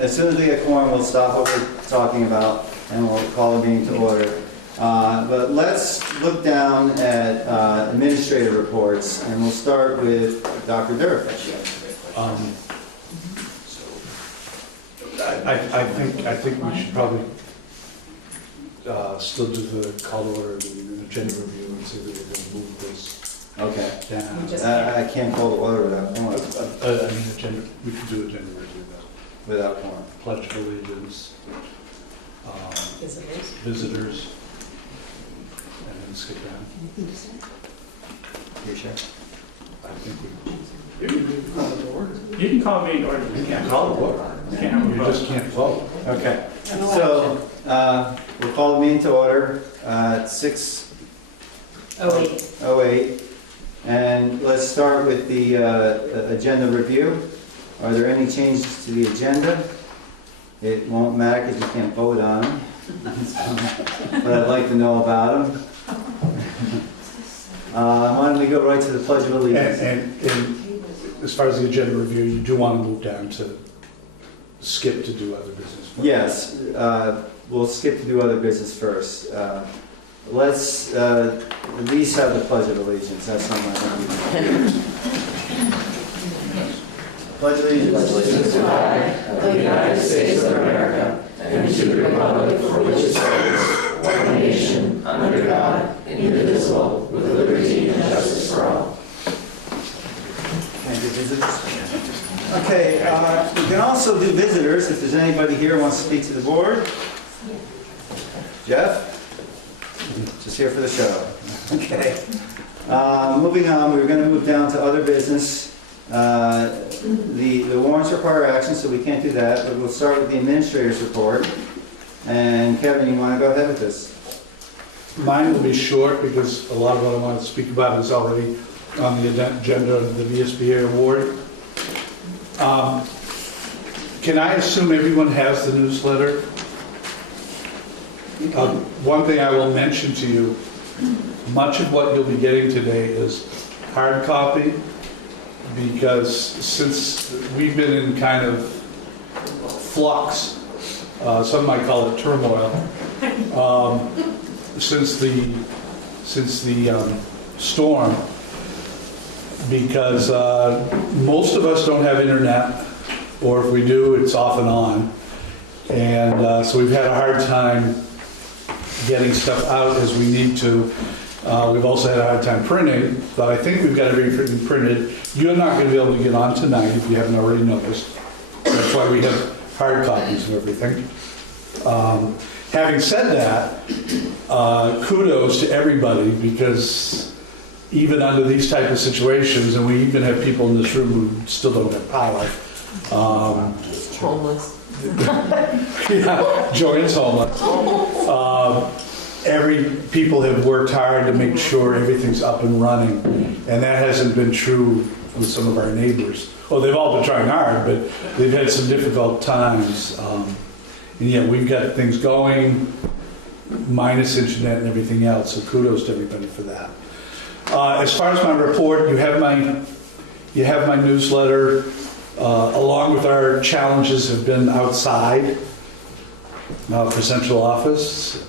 as soon as we get quorum, we'll stop what we're talking about and we'll call the meeting to order. But let's look down at administrative reports, and we'll start with Dr. Durfee. I think we should probably still do the call to order and the agenda review and see if we can move this Okay. down. I can't call the order without quorum. Agenda, we could do agenda review though. Without quorum. Pledge of allegiance, visitors, and then skip down. You sure? I think You can call me to order. You can't call the order. You just can't vote. Okay. So we'll call the meeting to order at 6:08. And let's start with the agenda review. Are there any changes to the agenda? It won't matter because you can't vote on them. But I'd like to know about them. Why don't we go right to the Pledge of Allegiance? And as far as the agenda review, you do want to move down to skip to do other business. Yes, we'll skip to do other business first. Let's at least have the Pledge of Allegiance. That's something I want to Pledge allegiance. Pledge allegiance to the flag of the United States of America and to the republic for which it stands, one nation, under God, indivisible, with liberty and justice for all. Can I do visitors? Okay, we can also do visitors if there's anybody here who wants to speak to the board. Jeff? Just here for the show. Okay. Moving on, we're going to move down to other business. The warrants require action, so we can't do that, but we'll start with the administrator's report. And Kevin, you want to go ahead with this? Mine will be short because a lot of what I want to speak about is already on the agenda of the VSBA award. Can I assume everyone has the newsletter? One thing I will mention to you, much of what you'll be getting today is hard copy, because since we've been in kind of flux, some might call it turmoil, since the storm, because most of us don't have internet, or if we do, it's off and on, and so we've had a hard time getting stuff out as we need to. We've also had a hard time printing, but I think we've got everything printed. You're not going to be able to get on tonight if you haven't already noticed. That's why we have hard copies of everything. Having said that, kudos to everybody, because even under these type of situations, and we even have people in this room who still don't have power. Homeless. Yeah, Joanne's homeless. People have worked hard to make sure everything's up and running, and that hasn't been true with some of our neighbors. Well, they've all been trying hard, but they've had some difficult times. And yet we've got things going, minus internet and everything else, so kudos to everybody for that. As far as my report, you have my newsletter, along with our challenges have been outside for central office.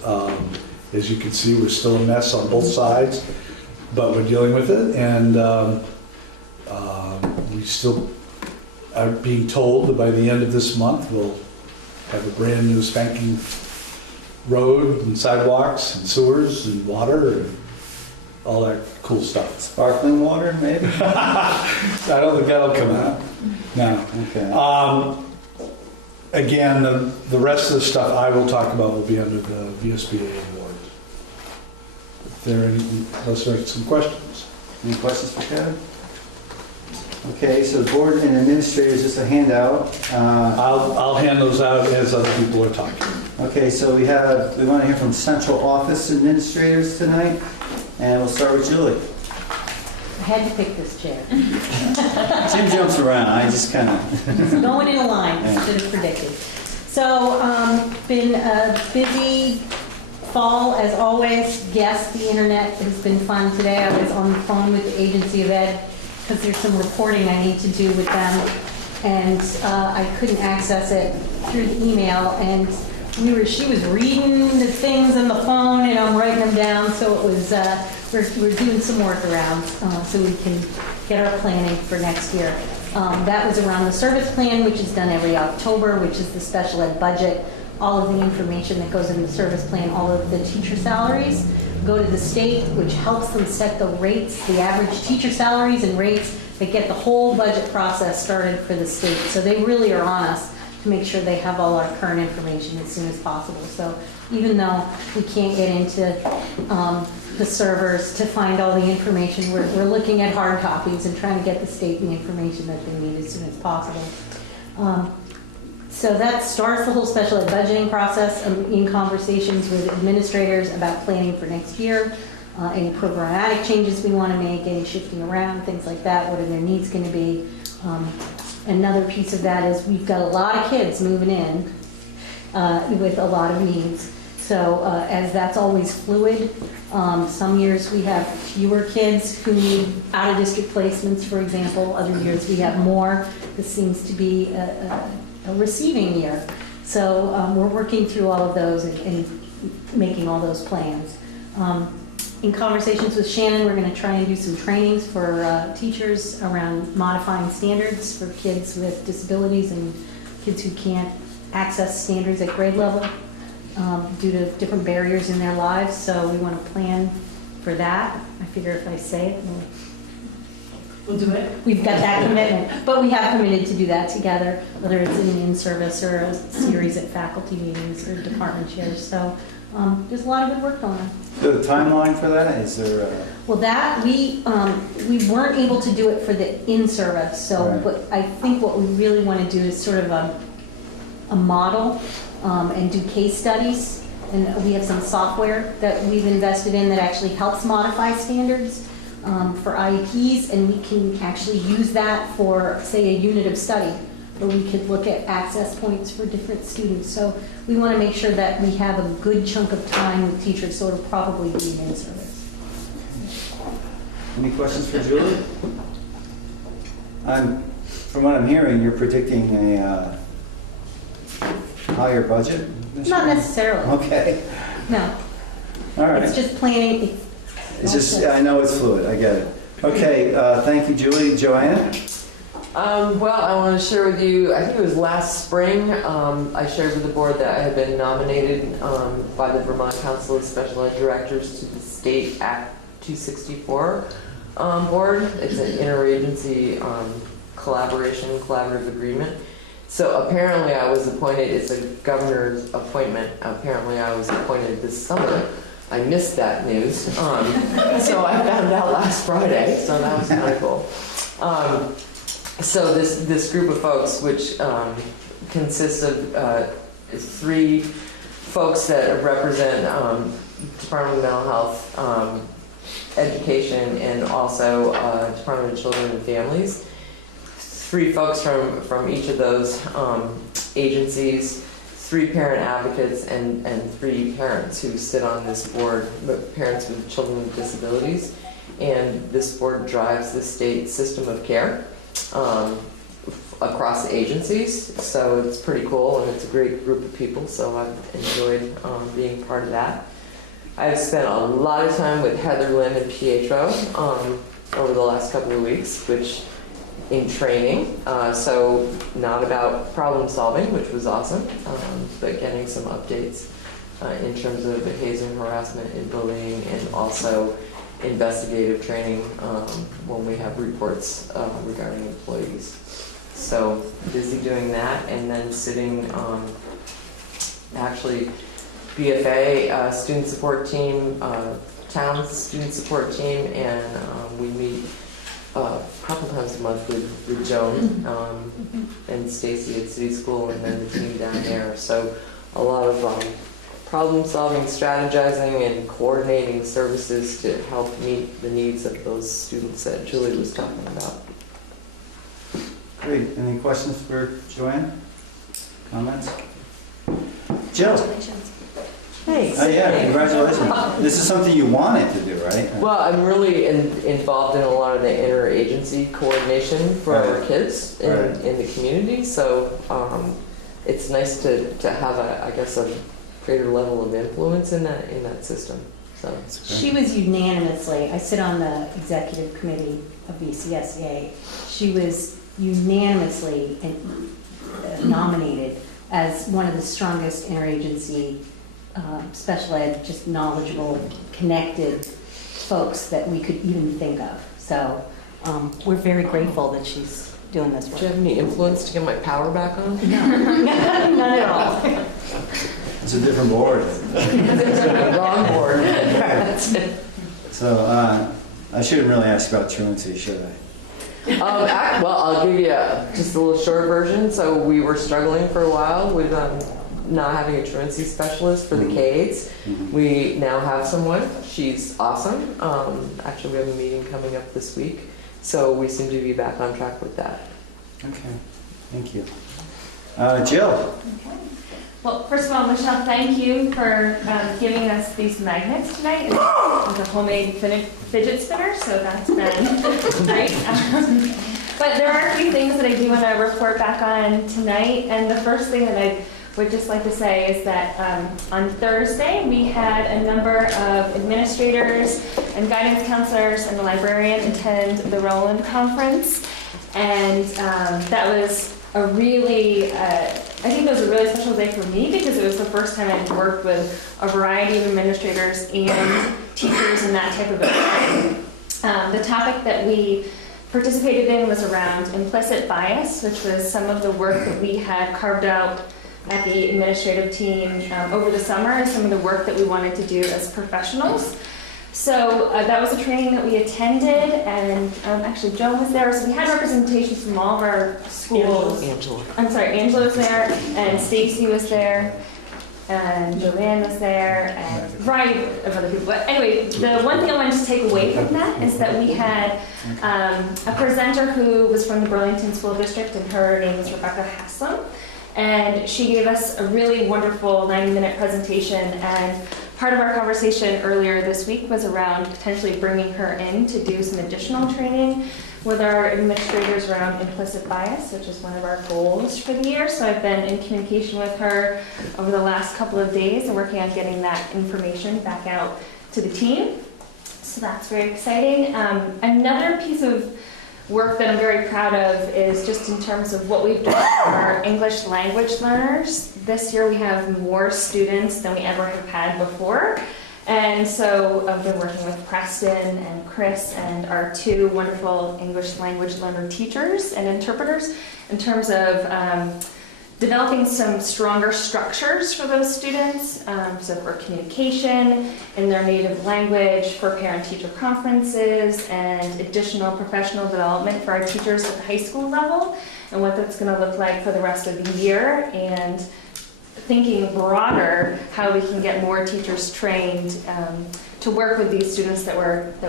As you can see, we're still a mess on both sides, but we're dealing with it, and we still are being told that by the end of this month we'll have a brand new spanking road and sidewalks and sewers and water and all that cool stuff. Sparkling water, maybe? I don't think that'll come out. No. Okay. Again, the rest of the stuff I will talk about will be under the VSBA award. If there are any, unless there are some questions. Any questions for Kevin? Okay, so the board and administrators, just a handout. I'll hand those out as other people are talking. Okay, so we want to hear from central office administrators tonight, and we'll start with Julie. I had to pick this chair. Jim jumps around, I just kind of... Going in a line instead of predicted. So, been a busy fall as always. Yes, the internet has been fun today. I was on the phone with the Agency of Ed because there's some reporting I need to do with them. and I couldn't access it through the email, and she was reading the things on the phone, and I'm writing them down, so it was, we're doing some workarounds so we can get our planning for next year. That was around the service plan, which is done every October, which is the special ed budget. All of the information that goes in the service plan, all of the teacher salaries go to the state, which helps them set the rates, the average teacher salaries and rates that get the whole budget process started for the state. So they really are on us to make sure they have all our current information as soon as possible. So even though we can't get into the servers to find all the information, we're looking at hard copies and trying to get the state the information that they need as soon as possible. So that starts the whole special ed budgeting process. I'm in conversations with administrators about planning for next year, any programmatic changes we want to make, any shifting around, things like that. What are their needs going to be? Another piece of that is we've got a lot of kids moving in with a lot of needs. So as that's always fluid, some years we have fewer kids who need out-of-district placements, for example. Other years we have more. This seems to be a receiving year. So we're working through all of those and making all those plans. In conversations with Shannon, we're going to try and do some trainings for teachers around modifying standards for kids with disabilities and kids who can't access standards at grade level due to different barriers in their lives. So we want to plan for that. I figure if I say it, We'll do it. we've got that commitment. But we have committed to do that together, whether it's in an in-service or a series at faculty meetings or department chairs. So there's a lot of good work going on. The timeline for that, is there Well, that, we weren't able to do it for the in-service, so, Right. but I think what we really want to do is sort of a model and do case studies. And we have some software that we've invested in that actually helps modify standards for IEPs, and we can actually use that for, say, a unit of study, where we could look at access points for different students. So we want to make sure that we have a good chunk of time with teachers, so it'll probably be in service. any questions for Julie? From what I'm hearing, you're predicting a higher budget this Not year? necessarily, Okay, no. all right. It's just planning. It's just, I know it's fluid, I get it. Okay, thank you, Julie. Joanna? Well, I want to share with you, I think it was last spring, I shared with the board that I had been nominated by the Vermont Council of Special Ed Directors to the State Act 264 board. It's an interagency collaborative agreement. So apparently I was appointed, it's a governor's appointment, apparently I was appointed this summer. I missed that news, so I found out last Friday, so that was kind of cool. So this group of folks, which consists of 3 folks that represent Department of Mental Health, Education, and also Department of Children and Families. 3 folks from each of those agencies, 3 parent advocates, and 3 parents who sit on this board, parents with children with disabilities. And this board drives the state system of care across the agencies, so it's pretty cool, and it's a great group of people, so I've enjoyed being part of that. I've spent a lot of time with Heather, Lynn, and Pietro over the last couple of weeks, which in training, so not about problem solving, which was awesome, but getting some updates in terms of the hazing, harassment, and bullying, and also investigative training when we have reports regarding employees. So busy doing that, and then sitting actually BFA student support team, town student support team, and we meet a couple times a month with Joan and Stacy at City School, and then the team down there. So a lot of problem solving, strategizing, and coordinating services to help meet the needs of those students that Julie was talking about. Great. Any questions for Joanne? Comments? Jill? Congratulations. Thanks. Oh, yeah, Thanks. congratulations. This is something you wanted to do, right? Well, I'm really involved in a lot of the interagency coordination for our Right. kids Right. in the community, so it's nice to have I guess a greater level of influence in that system. So She was unanimously, I sit on the executive committee of VCSEA, she was unanimously nominated as one of the strongest interagency special ed, just knowledgeable, connected folks that we could even think of. So we're very grateful that she's doing this do work. you have any influence to get my power back on? None at all. It's a different board. Wrong board. That's it. So I shouldn't really ask about truancy, should I? Well, I'll give you just a little short version. So we were struggling for a while with not having a truancy specialist for the K-8s. We now have someone. She's awesome. Actually, we have a meeting coming up this week. So we seem to be back on track with that. Okay, thank you. Jill? Well, first of all, Michelle, thank you for giving us these magnets tonight. It's a homemade fidget spinner, so that's been great. But there are a few things that I do want to report back on tonight. And the first thing that I would just like to say is that on Thursday, we had a number of administrators and guidance counselors and the librarian attend the Roland Conference. And that was a really, I think it was a really special day for me because it was the first time I'd worked with a variety of administrators and teachers in that type of environment. The topic that we participated in was around implicit bias, which was some of the work that we had carved out at the administrative team over the summer and some of the work that we wanted to do as professionals. So that was a training that we attended, and actually Joan was there, so we had representation from all of our schools. Angela. I'm sorry, Angela was there, and Stacy was there, and Joanne was there, and a variety of other people. But anyway, the one thing I wanted to take away from that is that we had a presenter who was from the Burlington School District, and her name was Rebecca Haslam. And she gave us a really wonderful 90-minute presentation, and part of our conversation earlier this week was around potentially bringing her in to do some additional training with our administrators around implicit bias, which is one of our goals for the year. So I've been in communication with her over the last couple of days and working on getting that information back out to the team. So that's very exciting. Another piece of work that I'm very proud of is just in terms of what we've done for our English language learners. This year we have more students than we ever have had before. And so I've been working with Preston and Chris and our two wonderful English language learner teachers and interpreters in terms of developing some stronger structures for those students, so for communication in their native language, for parent-teacher conferences, and additional professional development for our teachers at the high school level, and what that's going to look like for the rest of the year, and thinking broader how we can get more teachers trained to work with these students that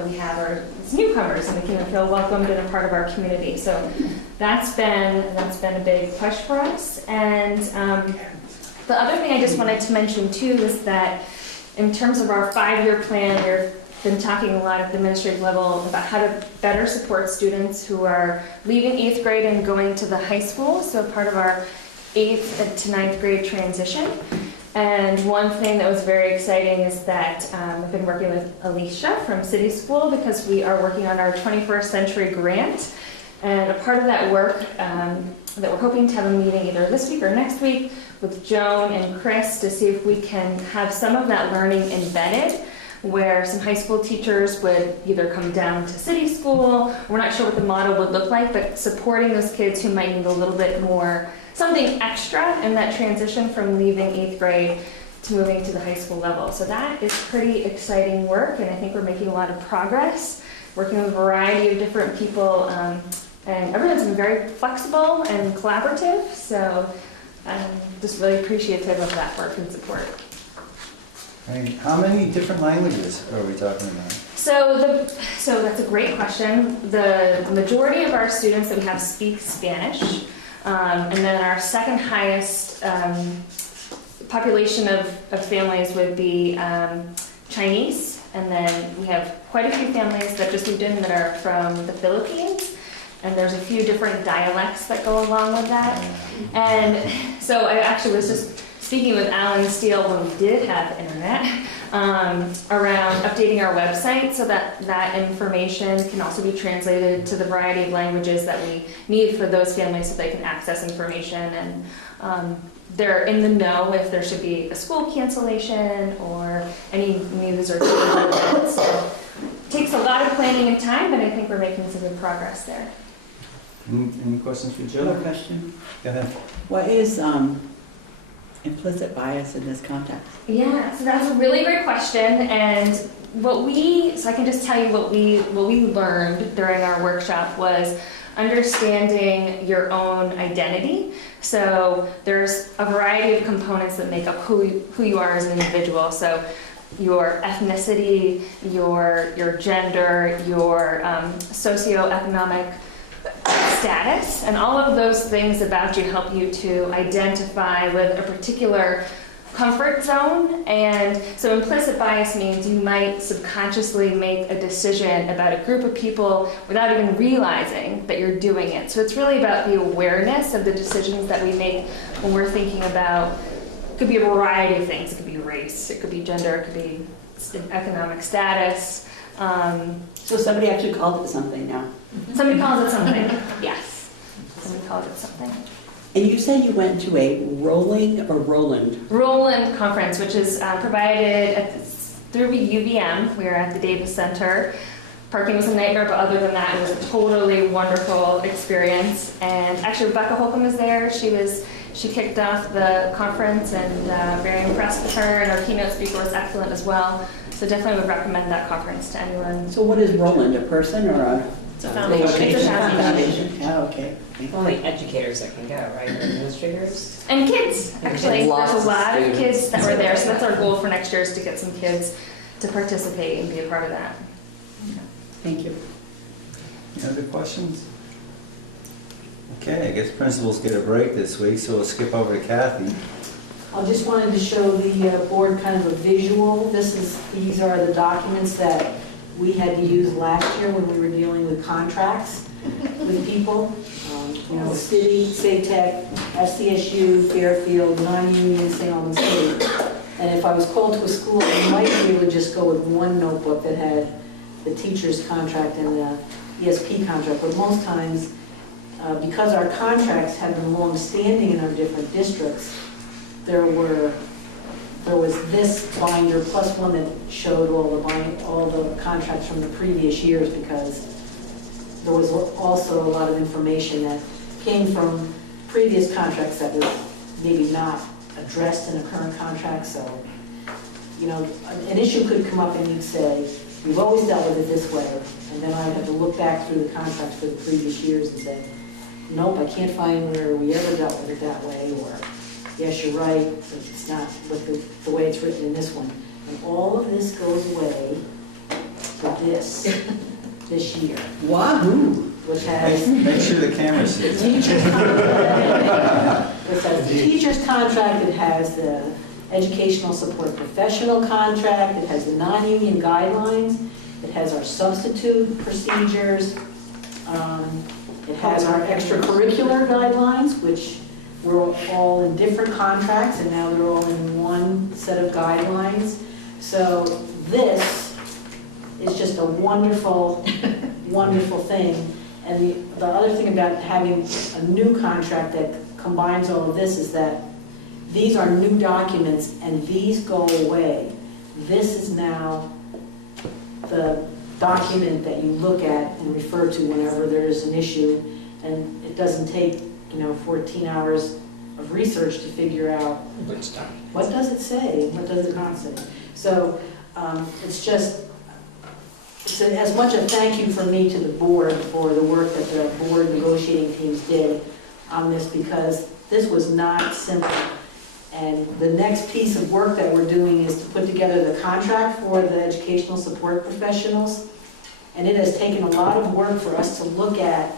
we have as newcomers and making them feel welcomed and a part of our community. So that's been a big push for us. And the other thing I just wanted to mention too is that in terms of our 5-year plan, we've been talking a lot at the administrative level about how to better support students who are leaving 8th grade and going to the high school. So part of our 8th to 9th grade transition. And one thing that was very exciting is that I've been working with Alicia from City School because we are working on our 21st Century Grant. And a part of that work that we're hoping to have a meeting either this week or next week with Joan and Chris to see if we can have some of that learning embedded, where some high school teachers would either come down to City School, we're not sure what the model would look like, but supporting those kids who might need a little bit more, something extra in that transition from leaving 8th grade to moving to the high school level. So that is pretty exciting work, and I think we're making a lot of progress, working with a variety of different people, and everyone's been very flexible and collaborative, so I'm just really appreciative of that work and support. Right. How many different languages are we talking about? So that's a great question. The majority of our students that we have speak Spanish, and then our second highest population of families would be Chinese, and then we have quite a few families that just moved in that are from the Philippines, and there's a few different dialects that go along with that. And so I actually was just speaking with Alan Steele when we did have internet around updating our website so that that information can also be translated to the variety of languages that we need for those families so they can access information, and they're in the know if there should be a school cancellation or any news or change events. So it takes a lot of planning and time, but I think we're making some good progress there. Any questions for Another Jill? question. Go ahead. What is implicit bias in this context? Yeah, so that's a really great question, and so I can just tell you what we learned during our workshop was understanding your own identity. So there's a variety of components that make up who you are as an individual. So your ethnicity, your gender, your socioeconomic status, and all of those things about you help you to identify with a particular comfort zone. And so implicit bias means you might subconsciously make a decision about a group of people without even realizing that you're doing it. So it's really about the awareness of the decisions that we make when we're thinking about, it could be a variety of things. It could be race, it could be gender, it could be economic status. So somebody actually called it something now. Somebody calls it something. Yes. Somebody calls it something. And you said you went to a Roland conference, which is provided through UVM. We were at the Davis Center. Parking was a nightmare, but other than that, it was a totally wonderful experience. And actually, Rebecca Holcomb was there. She kicked off the conference, and very impressed with her. And our keynote speaker was excellent as well. So definitely would recommend that conference to anyone. So what is Roland, a person or a? It's a foundation. It's a foundation. Oh, okay. Only educators that can go, right? Or administrators? And kids, actually. Lots There's a of lot of students. kids that were there. So that's our goal for next year, is to get some kids to participate and be a part of that. Thank you. Any other questions? Okay, I guess principals get a break this week, so we'll skip over to Kathy. I just wanted to show the board kind of a visual. These are the documents that we had to use last year when we were dealing with contracts with people. City, SATEC, FCSU, Fairfield, non-union, St. Albans State. And if I was called to a school, I might be able to just go with one notebook that had the teacher's contract and the ESP contract. But most times, because our contracts have been long-standing in our different districts, there was this binder plus one that showed all the contracts from the previous years, because there was also a lot of information that came from previous contracts that was maybe not addressed in a current contract. So, an issue could come up and you'd say, we've always dealt with it this way, and then I'd have to look back through the contracts for the previous years and say, nope, I can't find where we ever dealt with it that way, or yes, you're right, it's not with the way it's written in this one. And all of this goes away for this year, Wahoo! which has Make sure the camera sees. teacher's contract. It has the teacher's contract, it has the educational support professional contract, it has the non-union guidelines, it has our substitute procedures, it has our extracurricular guidelines, which were all in different contracts, and now they're all in one set of guidelines. So this is just a wonderful, wonderful thing. And the other thing about having a new contract that combines all of this is that these are new documents and these go away. This is now the document that you look at and refer to whenever there is an issue, and it doesn't take 14 hours of research to figure out what does it say, what does it not say. So it's as much a thank you from me to the board for the work that the board negotiating teams did on this, because this was not simple. And the next piece of work that we're doing is to put together the contract for the educational support professionals. And it has taken a lot of work for us to look at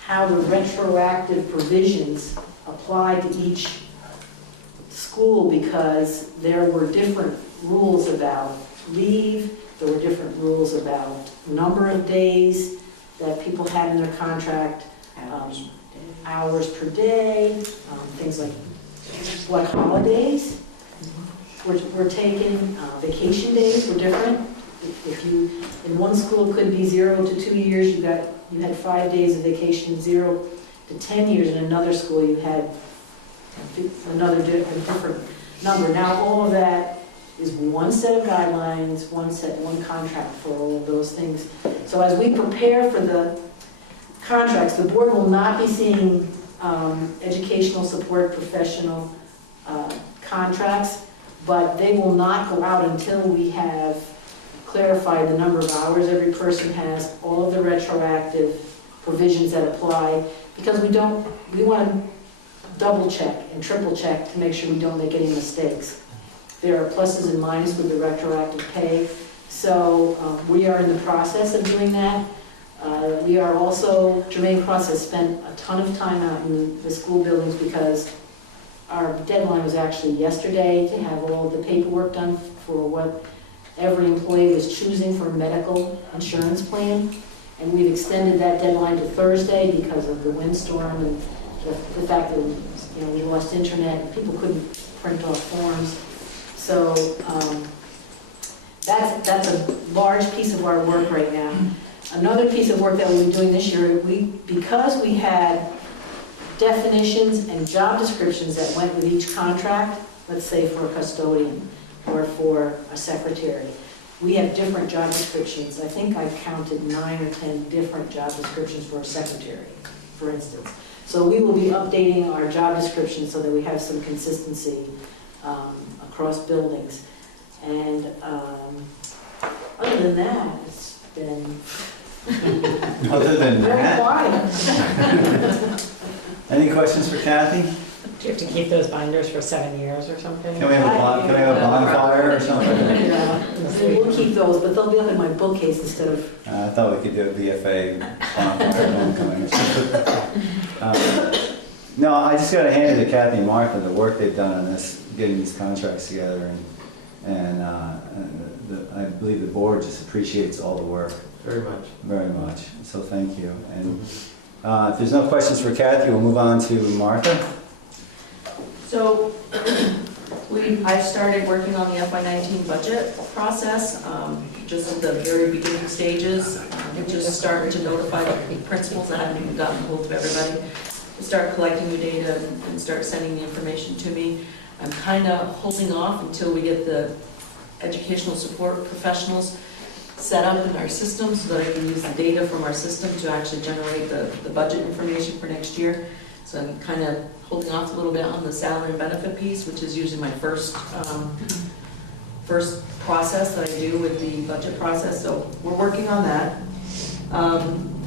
how the retroactive provisions apply to each school because there were different rules about leave, there were different rules about number of days that people had in their contract, hours per day, things like what holidays were taken, vacation days were different. If you, in one school it could be 0 to 2 years, you had 5 days of vacation, 0 to 10 years. In another school you had a different number. Now all of that is one set of guidelines, one contract for all of those things. So as we prepare for the contracts, the board will not be seeing educational support professional contracts, but they will not go out until we have clarified the number of hours every person has, all of the retroactive provisions that apply, because we want to double check and triple check to make sure we don't make any mistakes. There are pluses and minuses with the retroactive pay, so we are in the process of doing that. We are also, Jermaine Cross has spent a ton of time out in the school buildings because our deadline was actually yesterday to have all the paperwork done for what every employee was choosing for a medical insurance plan. And we've extended that deadline to Thursday because of the windstorm and the fact that we lost internet and people couldn't print off forms. So that's a large piece of our work right now. Another piece of work that we'll be doing this year, because we had definitions and job descriptions that went with each contract, let's say for a custodian or for a secretary, we have different job descriptions. I think I counted 9 or 10 different job descriptions for a secretary, for instance. So we will be updating our job descriptions so that we have some consistency across buildings. And other than that, it's been Other than very that, quiet. any questions for Kathy? Do you have to keep those binders for 7 years or something? Can we have a bonfire or something? Yeah, we'll keep those, but they'll be up in my bookcase instead of. I thought we could do a VFA bonfire homecoming. No, I just got to hand it to Kathy and Martha, the work they've done on this, getting these contracts together, and I believe the board just appreciates all the work. Very much. Very much. So thank you. And if there's no questions for Kathy, we'll move on to Martha. So I started working on the FY19 budget process, just at the very beginning stages. It just started to notify the principals. I haven't even gotten hold of everybody. To start collecting the data and start sending the information to me. I'm kind of holding off until we get the educational support professionals set up in our system so that I can use the data from our system to actually generate the budget information for next year. So I'm kind of holding off a little bit on the salary and benefit piece, which is usually my first process that I do with the budget process. So we're working on that.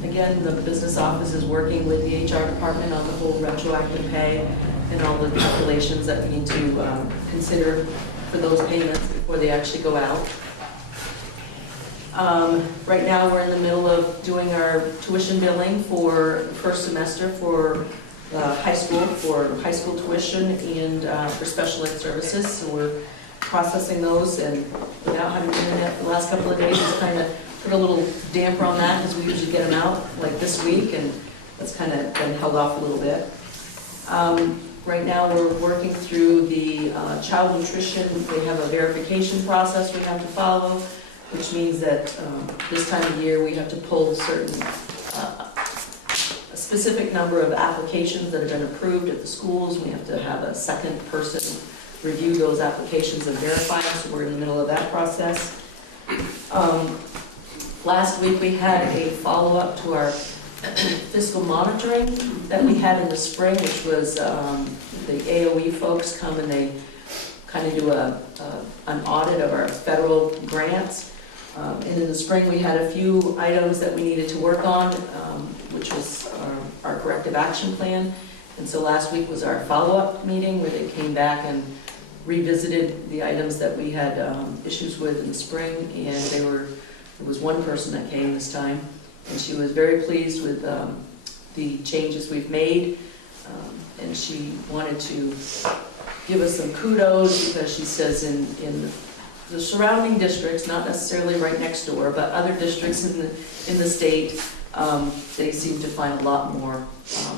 Again, the business office is working with the HR department on the whole retroactive pay and all the calculations that we need to consider for those payments before they actually go out. Right now, we're in the middle of doing our tuition billing for first semester for high school tuition and for special ed services. So we're processing those, and without having internet the last couple of days, it's kind of put a little damper on that because we usually get them out like this week, and that's kind of been held off a little bit. Right now, we're working through the child nutrition. They have a verification process we have to follow, which means that this time of year we have to pull a specific number of applications that have been approved at the schools. We have to have a second person review those applications and verify them, so we're in the middle of that process. Last week we had a follow-up to our fiscal monitoring that we had in the spring, which was the AOE folks come and they kind of do an audit of our federal grants. And in the spring, we had a few items that we needed to work on, which was our corrective action plan. And so last week was our follow-up meeting where they came back and revisited the items that we had issues with in the spring. And there was one person that came this time, and she was very pleased with the changes we've made. And she wanted to give us some kudos because she says in the surrounding districts, not necessarily right next door, but other districts in the state, they seem to find a lot more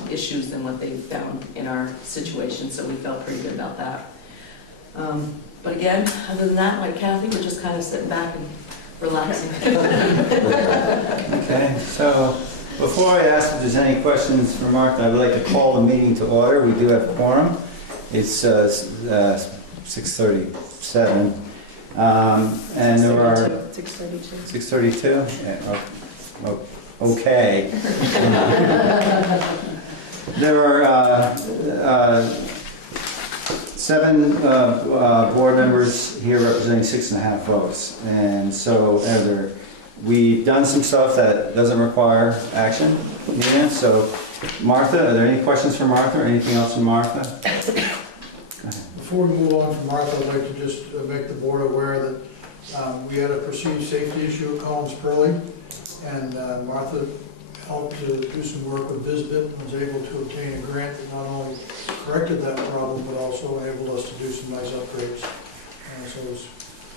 issues than what they found in our situation, so we felt pretty good about that. But again, other than that, like Kathy, we're just kind of sitting back and relaxing. Okay, so before I ask if there's any questions for Martha, I would like to call the meeting to order. We do have a quorum. It's 6:37. And there are... 6:32. 6:32? Okay. There are 7 board members here representing 6.5 votes. And so we've done some stuff that doesn't require action. Yeah, so Martha, are there any questions for Martha or anything else from Martha? Before we move on from Martha, I'd like to just make the board aware that we had a perceived safety issue at Collins Pearly, and Martha helped to do some work with Visbit and was able to obtain a grant that not only corrected that problem, but also enabled us to do some nice upgrades. So it was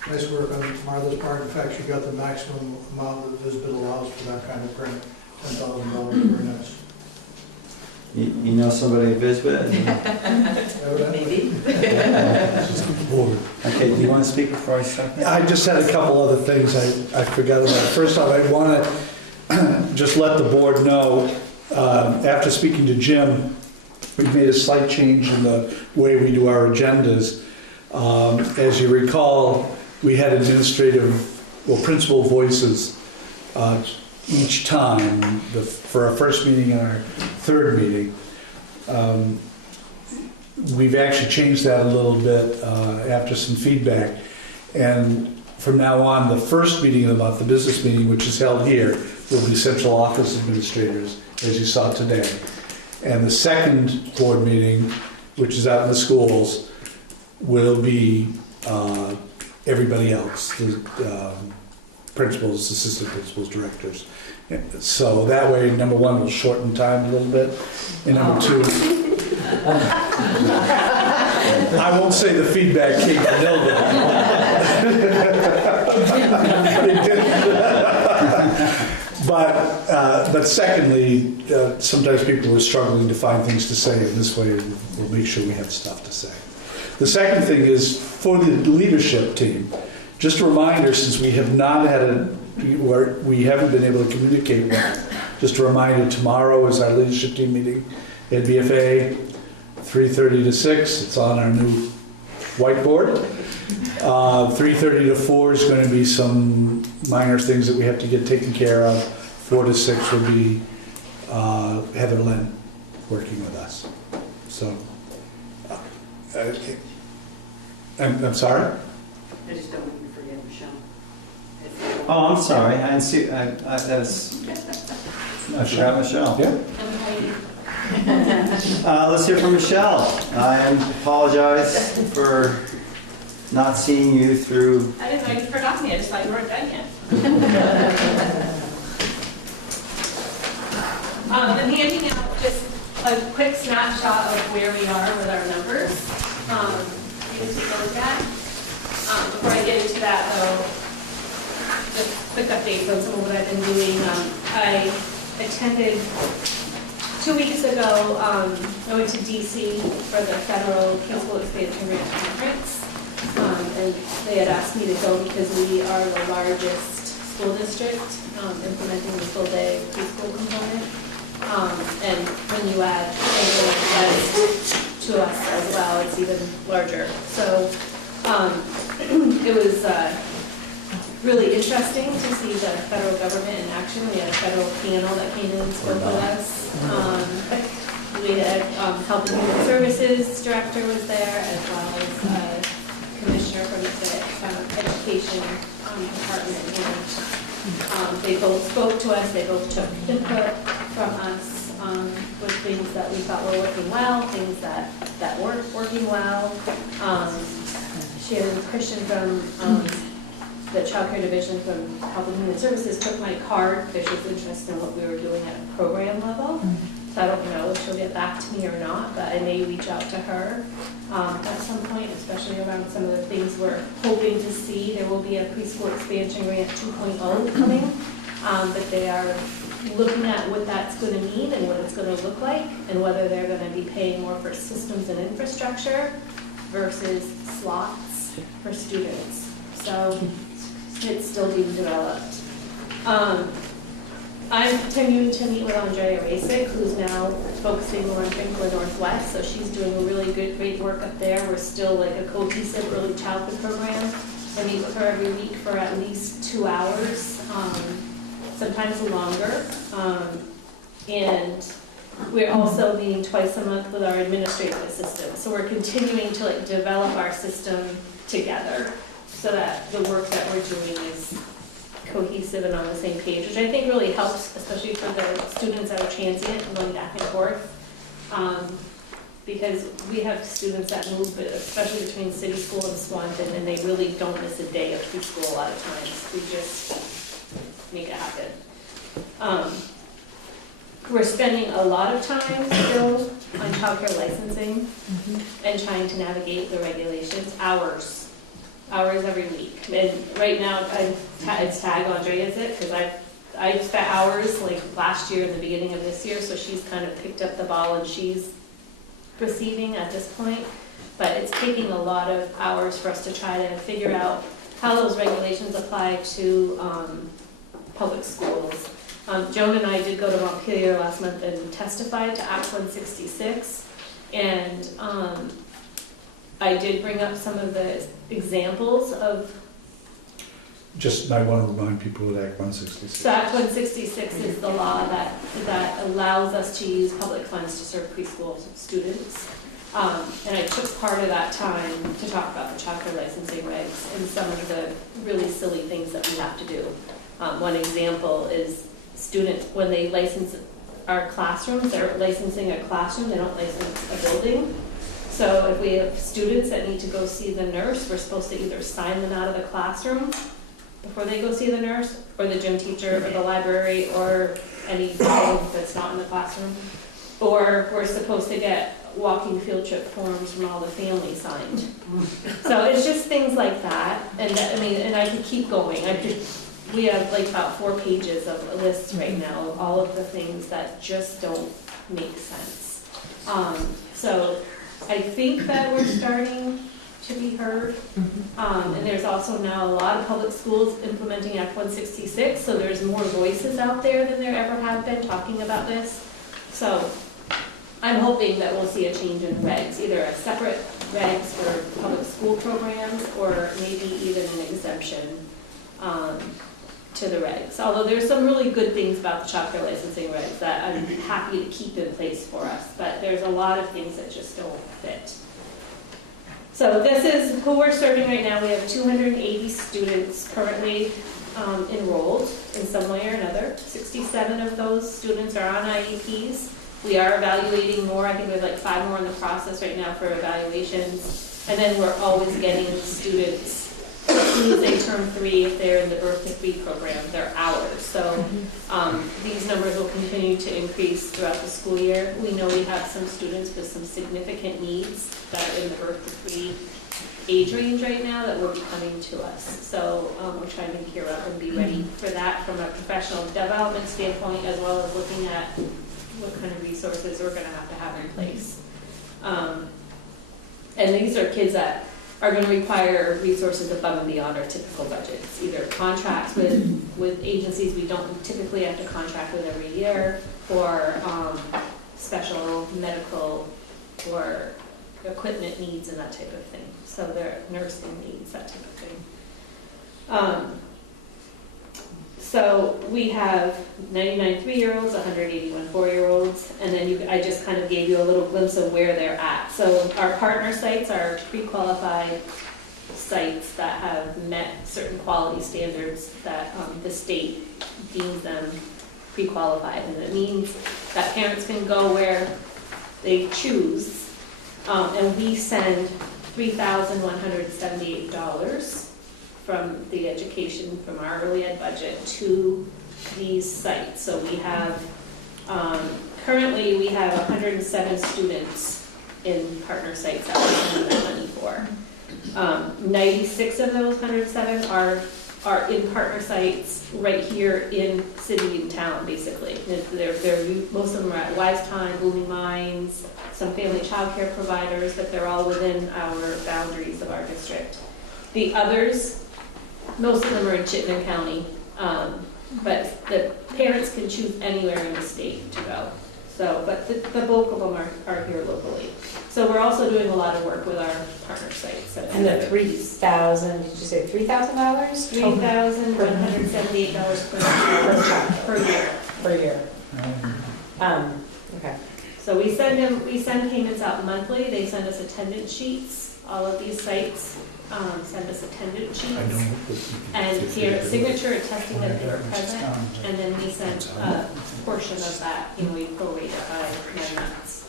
nice work on Martha's part. In fact, she got the maximum amount that Visbit allows for that kind of grant, $10,000. Very nice. You know somebody at Visbit? Maybe. Okay, do you want to speak before I start? I just had a couple other things I forgot about. First off, I want to just let the board know, after speaking to Jim, we've made a slight change in the way we do our agendas. As you recall, we had principal voices each time for our first meeting and our third meeting. We've actually changed that a little bit after some feedback. And from now on, the first meeting of the month, the business meeting, which is held here, will be central office administrators, as you saw today. And the second board meeting, which is out in the schools, will be everybody else, the principals, assistant principals, directors. So that way, number one, will shorten time a little bit. And number two, I won't say the feedback came from Hilda. But secondly, sometimes people are struggling to find things to say, and this way we'll make sure we have stuff to say. The second thing is for the leadership team. Just a reminder, since we have not we haven't been able to communicate well. Just a reminder, tomorrow is our leadership team meeting at BFA, 3:30 to 6. It's on our new whiteboard. 3:30 to 4 is going to be some minor things that we have to get taken care of. 4 to 6 will be Heather Lynn working with us. So, I'm sorry? I just don't want you to forget Michelle. Oh, I'm sorry. I didn't see. I forgot Michelle. Yeah. Let's hear from Michelle. I apologize for not seeing you through. I didn't know you forgot me. I just thought you weren't done yet. I'm handing out just a quick snapshot of where we are with our numbers. You can take a look at. Before I get into that, though, just quick updates on some of what I've been doing. I attended 2 weeks ago. I went to DC for the federal Principal Expansion Grant Conference. And they had asked me to go because we are the largest school district implementing the full day preschool component. And when you add to us as well, it's even larger. So it was really interesting to see the federal government in action. We had a federal panel that came in and spoke with us. We had Health and Human Services director was there, as well as commissioner from the education department. And they both spoke to us. They both took input from us with things that we thought were working well, things that weren't working well. Shannon Christian from the Child Care Division from Health and Human Services took my card because she was interested in what we were doing at a program level. So I don't know if she'll get back to me or not, but I may reach out to her at some point, especially around some of the things we're hoping to see. There will be a preschool expansion grant 2.0 coming, but they are looking at what that's going to mean and what it's going to look like, and whether they're going to be paying more for systems and infrastructure versus slots for students. So it's still being developed. I'm continuing to meet with Andrea Rasic, who's now focusing more on Franklin Northwest, so she's doing really great work up there. We're still like a cohesive early childhood program. I meet with her every week for at least 2 hours, sometimes longer. And we're also meeting twice a month with our administrative assistant. So we're continuing to like develop our system together so that the work that we're doing is cohesive and on the same page, which I think really helps, especially for the students that are transient and going back and forth. Because we have students that move, especially between City School and Swanton, and they really don't miss a day of preschool a lot of times. We just make it happen. We're spending a lot of time still on childcare licensing and trying to navigate the regulations, hours every week. And right now, it's tag Andrea's it, because I spent hours like last year and the beginning of this year, so she's kind of picked up the ball and she's proceeding at this point. But it's taking a lot of hours for us to try to figure out how those regulations apply to public schools. Joan and I did go to Montpelier last month and testified to Act 166, and I did bring up some of the examples of. Just might want to remind people of Act 166. So Act 166 is the law that allows us to use public funds to serve preschool students. And I took part of that time to talk about the childcare licensing regs and some of the really silly things that we have to do. One example is students, when they license our classrooms, they're licensing a classroom, they don't license a building. So if we have students that need to go see the nurse, we're supposed to either sign them out of the classroom before they go see the nurse, or the gym teacher, or the library, or anything that's not in the classroom. Or we're supposed to get walking field trip forms from all the families signed. So it's just things like that. And that, I mean, and I could keep going. We have like about 4 pages of lists right now of all of the things that just don't make sense. So I think that we're starting to be heard. And there's also now a lot of public schools implementing Act 166, so there's more voices out there than there ever have been talking about this. So I'm hoping that we'll see a change in regs, either a separate regs for public school programs, or maybe even an exemption to the regs. Although there's some really good things about the childcare licensing regs that I'm happy to keep in place for us, but there's a lot of things that just don't fit. So this is who we're serving right now. We have 280 students currently enrolled in some way or another. 67 of those students are on IEPs. We are evaluating more. I think we have like 5 more in the process right now for evaluations. And then we're always getting students, as soon as they turn 3, if they're in the Birth to 3 program, they're ours. So these numbers will continue to increase throughout the school year. We know we have some students with some significant needs that are in the Birth to 3 age range right now that will be coming to us. So we're trying to gear up and be ready for that from a professional development standpoint, as well as looking at what kind of resources we're going to have in place. And these are kids that are going to require resources above and beyond our typical budgets, either contracts with agencies we don't typically have to contract with every year, or special medical or equipment needs and that type of thing. So they're nursing needs, that type of thing. So we have 99 3-year-olds, 181 4-year-olds, and then I just kind of gave you a little glimpse of where they're at. So our partner sites are pre-qualified sites that have met certain quality standards that the state deems them pre-qualified. And it means that parents can go where they choose, and we send $3,178 from the education, from our early ed budget to these sites. So we have Currently, we have 107 students in partner sites that we're spending that money for. 96 of those 107 are in partner sites right here in city and town, basically. Most of them are at Wise Time, Blooming Mines, some family childcare providers, but they're all within our boundaries of our district. The others, most of them are in Chittenden County, but the parents can choose anywhere in the state to go. So, but the bulk of them are here locally. So we're also doing a lot of work with our partner sites. And the 3,000, did you say $3,000? $3,178 per year. Per year. Okay. So we send payments out monthly. They send us attendance sheets. All of these sites send us attendance sheets and parent signature attesting that they were present. And then we send a portion of that, we prorate it by 9 months.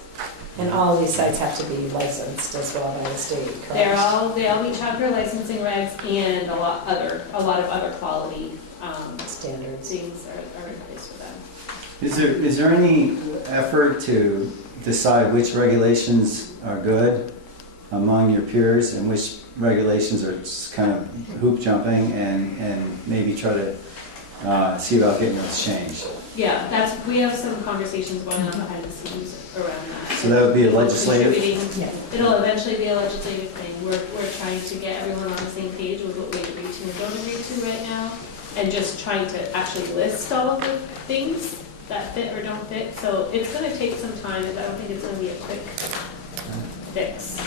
And all of these sites have to be licensed as well by the state, correct? They all meet childcare licensing regs and a lot of other quality standards. Things are in place for them. Is there any effort to decide which regulations are good among your peers and which regulations are just kind of hoop jumping and maybe try to see about getting those changed? Yeah, we have some conversations going on behind the scenes around that. So that would be a legislative? It'll eventually be a legislative thing. We're trying to get everyone on the same page with what we agree to and don't agree to right now, and just trying to actually list all of the things that fit or don't fit. So it's going to take some time, and I don't think it's going to be a quick fix.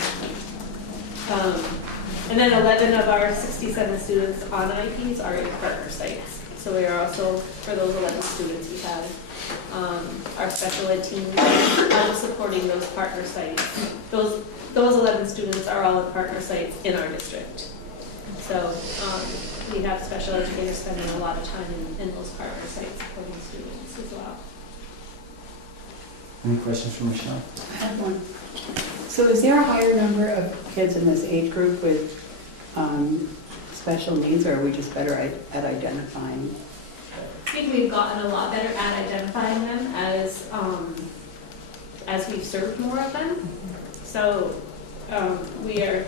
And then 11 of our 67 students on IEPs are in partner sites. So we are also, for those 11 students, we have our special ed team supporting those partner sites. Those 11 students are all in partner sites in our district. So we have special educators spending a lot of time in those partner sites supporting students as well. Any questions from Michelle? I have one. So is there a higher number of kids in this age group with special needs, or are we just better at identifying? I think we've gotten a lot better at identifying them as we've served more of them. So we have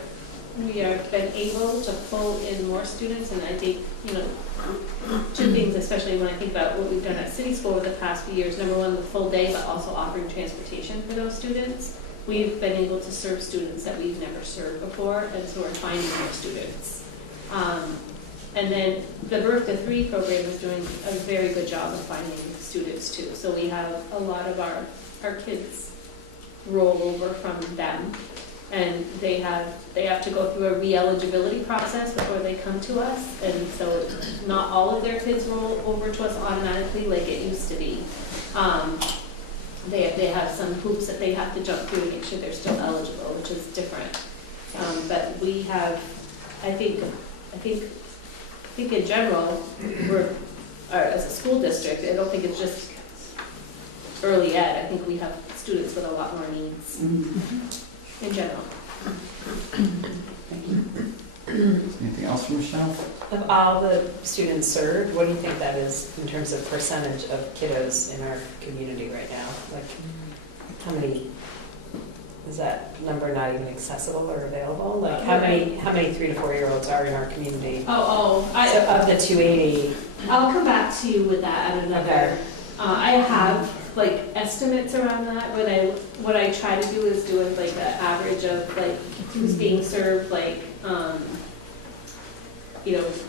been able to pull in more students, and I think, two things, especially when I think about what we've done at City School over the past few years. Number one, the full day, but also offering transportation for those students. We've been able to serve students that we've never served before, and so we're finding more students. And then the Birth to 3 program is doing a very good job of finding students too. So we have a lot of our kids roll over from them, and they have to go through a re-eligibility process before they come to us. And so not all of their kids roll over to us automatically like it used to be. They have some hoops that they have to jump through to make sure they're still eligible, which is different. But we have, I think in general, as a school district, I don't think it's just early ed. I think we have students with a lot more needs in general. Anything else from Michelle? Of all the students served, what do you think that is in terms of percentage of kiddos in our community right now? Like, how many, is that number not even accessible or available? Like, how many 3 to 4 year olds are in our community? So of the 280. I'll come back to you with that at another. Okay. I have estimates around that. What I try to do is do an average of who's being served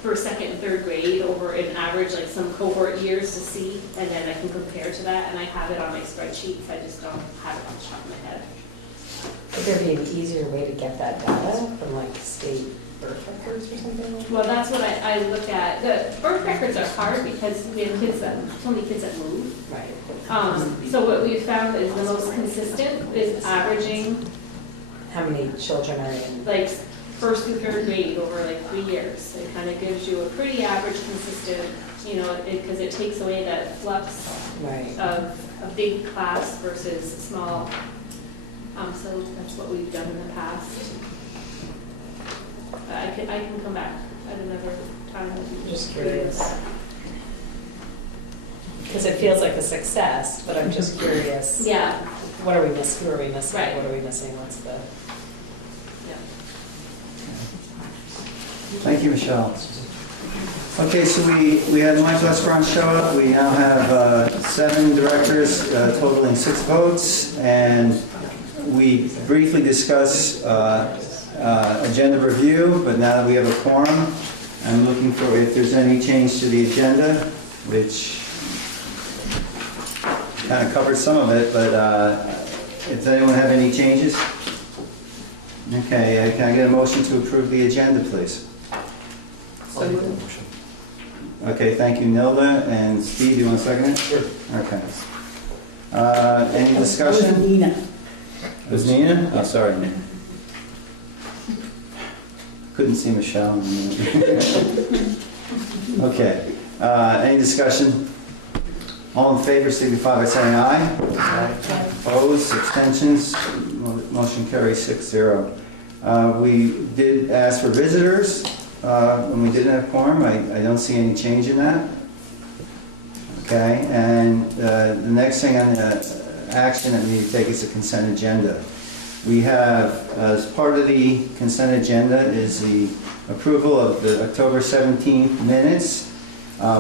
for second and third grade over an average some cohort years to see, and then I can compare to that, and I have it on my spreadsheets. I just don't have it on the top of my head. Could there be an easier way to get that data from state birth records or something like that? Well, that's what I look at. The birth records are hard because we have so many kids that move. Right. So what we've found is the most consistent is averaging How many children are in? First through third grade over 3 years. It kind of gives you a pretty average, consistent, because it takes away that flux of a big class versus small. So that's what we've done in the past. I can come back at another time. Just curious. because it feels like a success, but I'm just curious. Yeah. What are we missing? Who are we missing? Right. What are we missing? What's the? Thank you, Michelle. Okay, so we had Mike Lesbron show up. We now have 7 directors totaling 6 votes, and we briefly discussed agenda review, but now that we have a quorum, I'm looking for if there's any change to the agenda, which kind of covered some of it, but does anyone have any changes? Okay, can I get a motion to approve the agenda, please? Okay, thank you, Nilda. And Steve, do you want to second it? Sure. Okay. Any discussion? That was Nina. It was Nina? Oh, sorry, Nina. Couldn't see Michelle. Okay. Any discussion? All in favor, signify by saying aye. Aye. Opposed, abstentions, motion carries 6-0. We did ask for visitors. When we didn't have quorum, I don't see any change in that. Okay, and the next thing on the action that we need to take is the consent agenda. We have, as part of the consent agenda, is the approval of the October 17th minutes.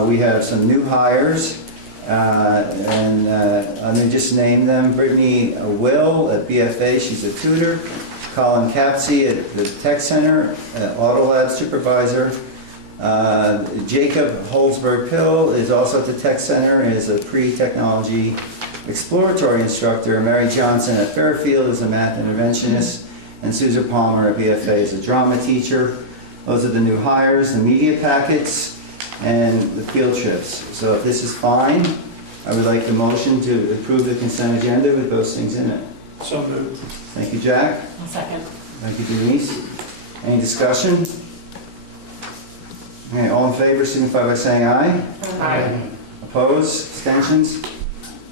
We have some new hires, and let me just name them. Brittany Will at BFA, she's a tutor. Colin Capsey at the Tech Center, Auto Lab Supervisor. Jacob Holzberg-Pill is also at the Tech Center as a pre-technology exploratory instructor. Mary Johnson at Fairfield is a math interventionist. And Susan Palmer at BFA is a drama teacher. Those are the new hires, the media packets, and the field trips. So if this is fine, I would like the motion to approve the consent agenda with those things in it. So moved. Thank you, Jack. I'll second. Thank you, Denise. Any discussion? Okay, all in favor, signify by saying aye. Aye. Opposed, abstentions?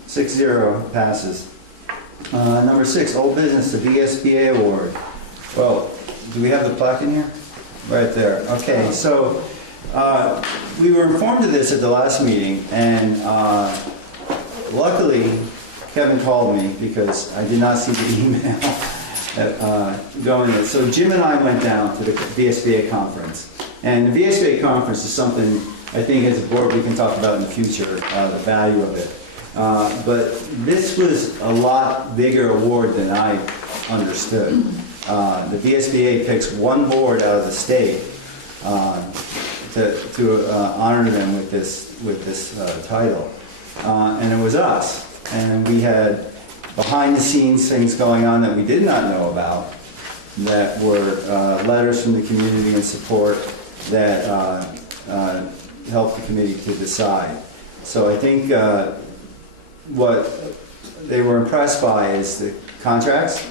6-0, passes. Number 6, old business, the VSBA award. Well, do we have the plaque in here? Right there. Okay, so we were informed of this at the last meeting, and luckily, Kevin called me because I did not see the email going in. So Jim and I went down to the VSBA conference. And the VSBA conference is something I think as a board we can talk about in the future, the value of it. But this was a lot bigger award than I understood. The VSBA picks one board out of the state to honor them with this title. And it was us. And we had behind-the-scenes things going on that we did not know about, that were letters from the community and support that helped the committee to decide. So I think what they were impressed by is the contracts,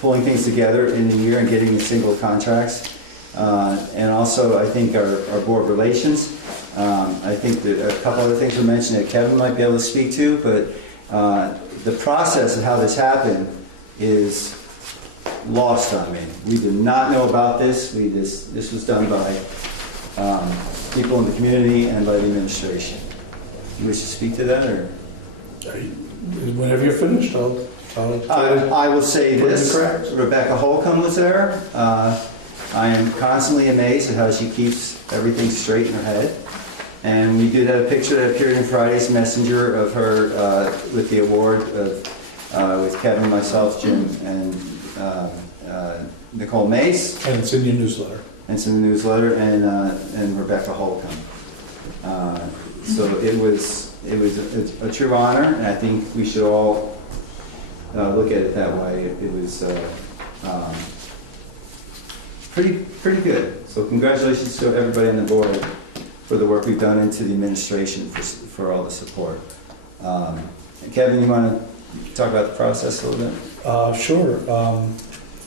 pulling things together in a year and getting the single contracts. And also, I think our board relations. I think that a couple other things were mentioned that Kevin might be able to speak to, but the process of how this happened is lost on me. We did not know about this. This was done by people in the community and by the administration. You wish to speak to that, or? Whenever you're finished, I'll I will say put it this. correct. Rebecca Holcomb was there. I am constantly amazed at how she keeps everything straight in her head. And we did have a picture that appeared in Friday's Messenger of her with the award with Kevin, myself, Jim, and Nicole Mace. And it's in your newsletter. And it's in the newsletter, and Rebecca Holcomb. So it was a true honor, and I think we should all look at it that way. It was pretty good. So congratulations to everybody on the board for the work we've done, into the administration for all the support. Kevin, you want to talk about the process a little bit? Sure.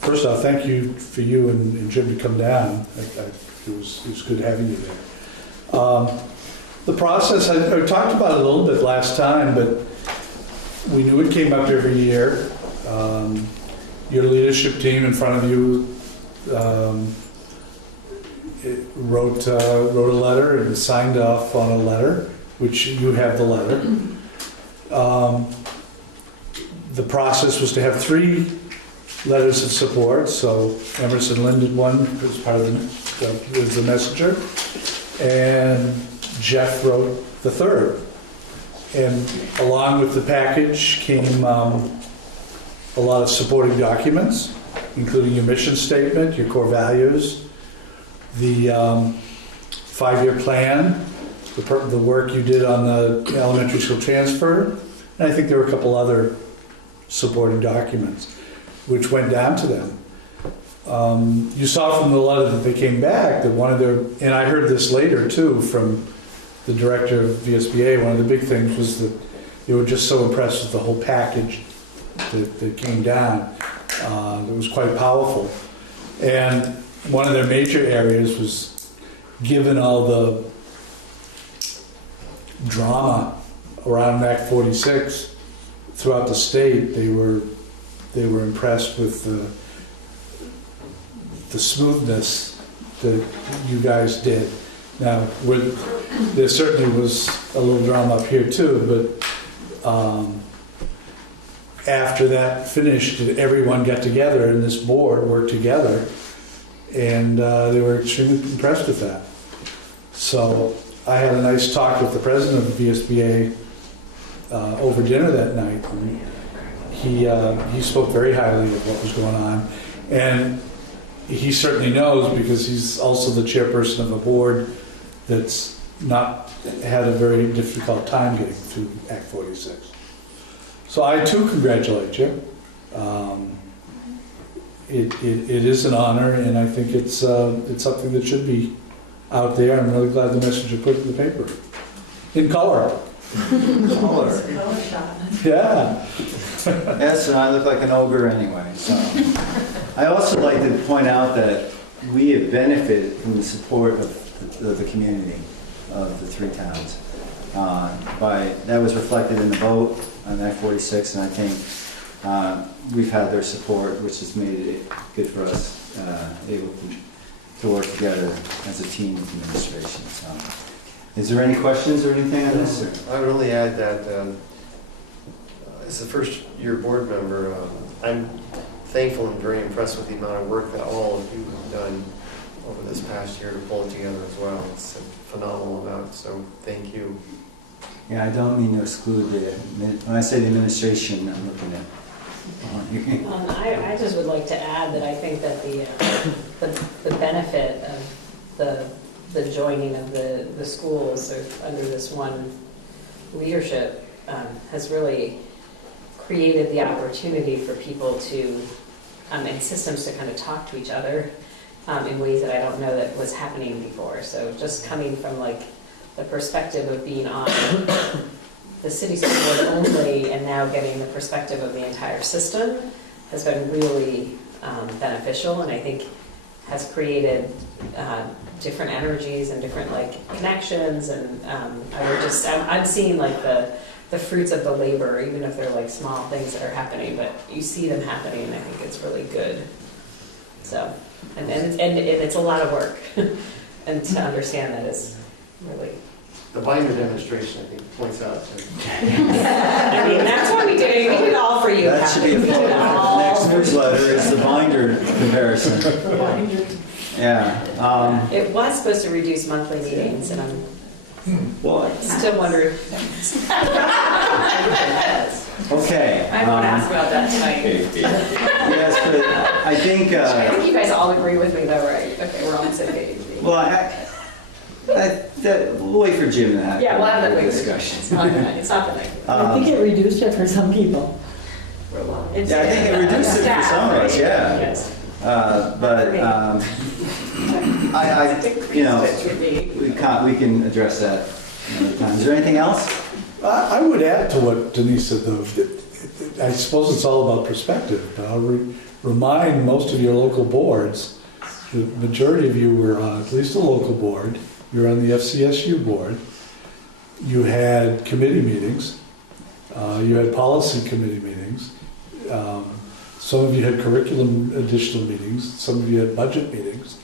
First off, thank you for you and Jim to come down. It was good having you there. The process, I talked about it a little bit last time, but we knew it came up every year. Your leadership team in front of you wrote a letter and signed off on a letter which you have the letter. The process was to have 3 letters of support, so Emerson Lynn did one as part of the messenger, and Jeff wrote the 3rd. And along with the package came a lot of supporting documents, including your mission statement, your core values, the 5-year plan, the work you did on the elementary school transfer, and I think there were a couple other supporting documents, which went down to them. You saw from the letter that they came back that one of their, and I heard this later too from the director of VSBA, one of the big things was that they were just so impressed with the whole package that came down. It was quite powerful. And one of their major areas was, given all the drama around Act 46 throughout the state, they were impressed with the smoothness that you guys did. Now, there certainly was a little drama up here too, but after that finished, everyone got together and this board worked together, and they were extremely impressed with that. So I had a nice talk with the president of the VSBA over dinner that night. And he spoke very highly of what was going on, and he certainly knows because he's also the chairperson of a board that's not had a very difficult time getting through Act 46. So I too congratulate you. It is an honor, and I think it's something that should be out there. I'm really glad the messenger put it in the paper. In color. Color. Yeah. Yes, and I look like an ogre anyway. So I also like to point out that we have benefited from the support of the community of the 3 towns. That was reflected in the vote on Act 46, and I think we've had their support, which has made it good for us, able to work together as a team with administration. So, is there any questions or anything on this? I would only add that as a first-year board member, I'm thankful and very impressed with the amount of work that all of you have done over this past year to pull it together as well. It's a phenomenal amount, so thank you. Yeah, I don't mean to exclude when I say the administration, I'm looking at. I just would like to add that I think that the benefit of the joining of the schools under this one leadership has really created the opportunity for people to, and systems to kind of talk to each other in ways that I don't know that was happening before. So just coming from like the perspective of being on the city school board only and now getting the perspective of the entire system has been really beneficial, and I think has created different energies and different like connections, and I'm seeing like the fruits of the labor, even if they're like small things that are happening, but you see them happening, and I think it's really good. So, and it's a lot of work, and to understand that is really. The binder demonstration, I think, points out. I mean, that's why we did it. We did it all for you. That should be a photo. The next newsletter is the binder comparison. The binder. Yeah. It was supposed to reduce monthly meetings, and I'm still wondering. Okay. I won't ask about that tonight. Yes, but I think. I think you guys all agree with me, though, right? Okay, we're on the same page. Well, we'll wait for Jim to have Yeah, we'll have that later. discussion. It's not the night. I think it reduced it for some people. Yeah, I think it reduced it for some of us, yeah. Yes. But we can address that another time. Is there anything else? I would add to what Denise said, though. I suppose it's all about perspective. But I'll remind most of your local boards, the majority of you were on at least a local board. You were on the FCSU board. You had committee meetings. You had policy committee meetings. Some of you had curriculum additional meetings. Some of you had budget meetings.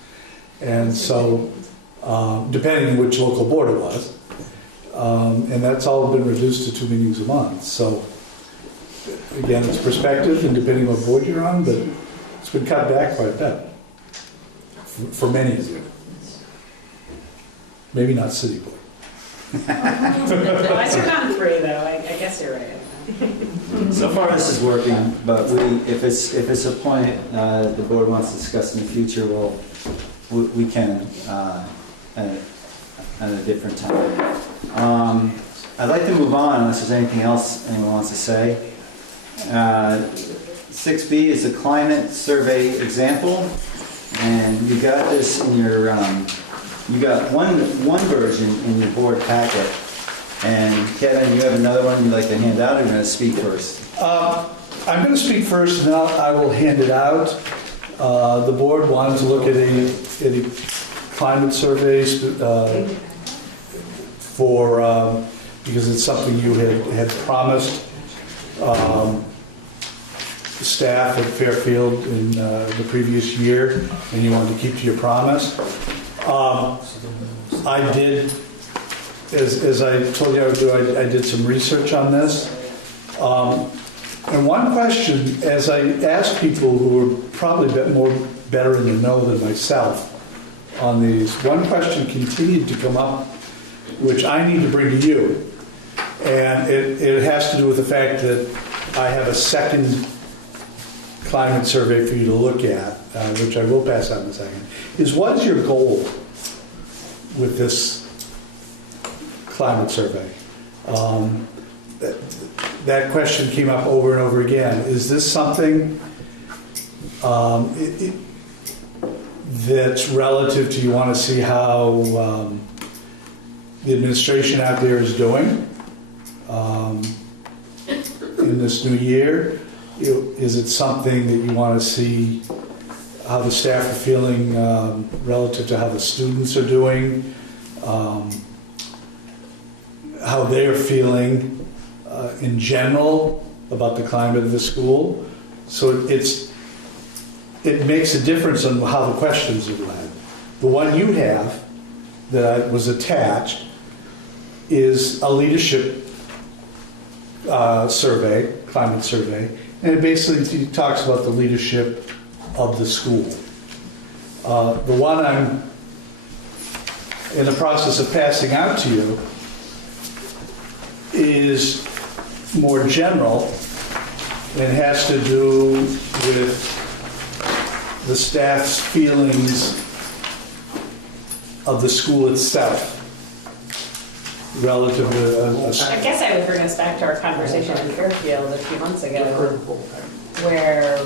And so, depending on which local board it was, And that's all been reduced to 2 meetings a month. So again, it's perspective and depending on what board you're on, but it's been cut back quite a bit for many of you. Maybe not City Board. I took on 3 though, I guess you're right. So far, this is working, but if it's a point the board wants to discuss in the future, we can at a different time. I'd like to move on unless there's anything else anyone wants to say. 6B is a climate survey example, and you got this in your, you got one version in your board packet. And Kevin, you have another one you'd like to hand out, or you're going to speak first? I'm going to speak first, and then I will hand it out. The board wanted to look at a climate surveys because it's something you had promised staff at Fairfield in the previous year, and you wanted to keep to your promise. I did. As I told you I would do, I did some research on this. And one question, as I asked people who were probably better in the know than myself on these, one question continued to come up, which I need to bring to you. And it has to do with the fact that I have a second climate survey for you to look at, which I will pass out in a second, is what is your goal with this climate survey? That question came up over and over again. Is this something that's relative to you want to see how the administration out there is doing in this new year? Is it something that you want to see how the staff are feeling relative to how the students are doing? How they're feeling in general about the climate of the school. So it makes a difference on how the questions are read. The one you have that was attached is a leadership survey, climate survey, and it basically talks about the leadership of the school. The one I'm in the process of passing out to you is more general and has to do with the staff's feelings of the school itself relative to I guess I would bring us back to our conversation in Fairfield a few months ago, where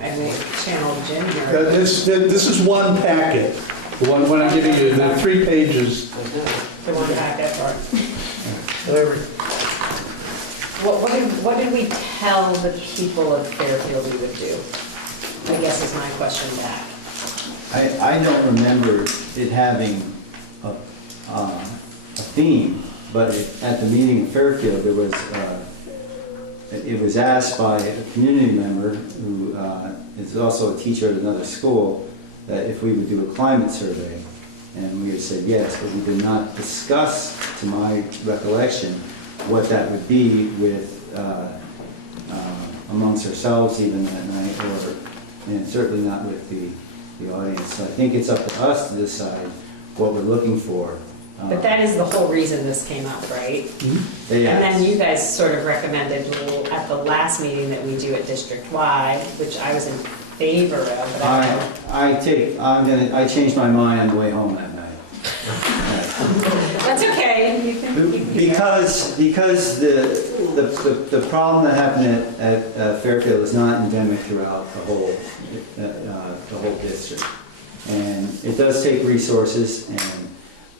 I channeled Jim here. this is one packet. The one when I'm giving you the 3 pages. The one packet. What did we tell the people of Fairfield we would do? I guess is my question back. I don't remember it having a theme, but at the meeting in Fairfield, there was it was asked by a community member who is also a teacher at another school that if we would do a climate survey, and we had said yes, but we did not discuss, to my recollection, what that would be with amongst ourselves even that night, and certainly not with the audience. So I think it's up to us to decide what we're looking for. But that is the whole reason this came up, right? Mm-hmm. And then you guys sort of recommended at the last meeting that we do it district-wide, which I was in favor of. But I changed my mind on the way home that night. That's okay. Because the problem that happened at Fairfield is not endemic throughout the whole district, and it does take resources, and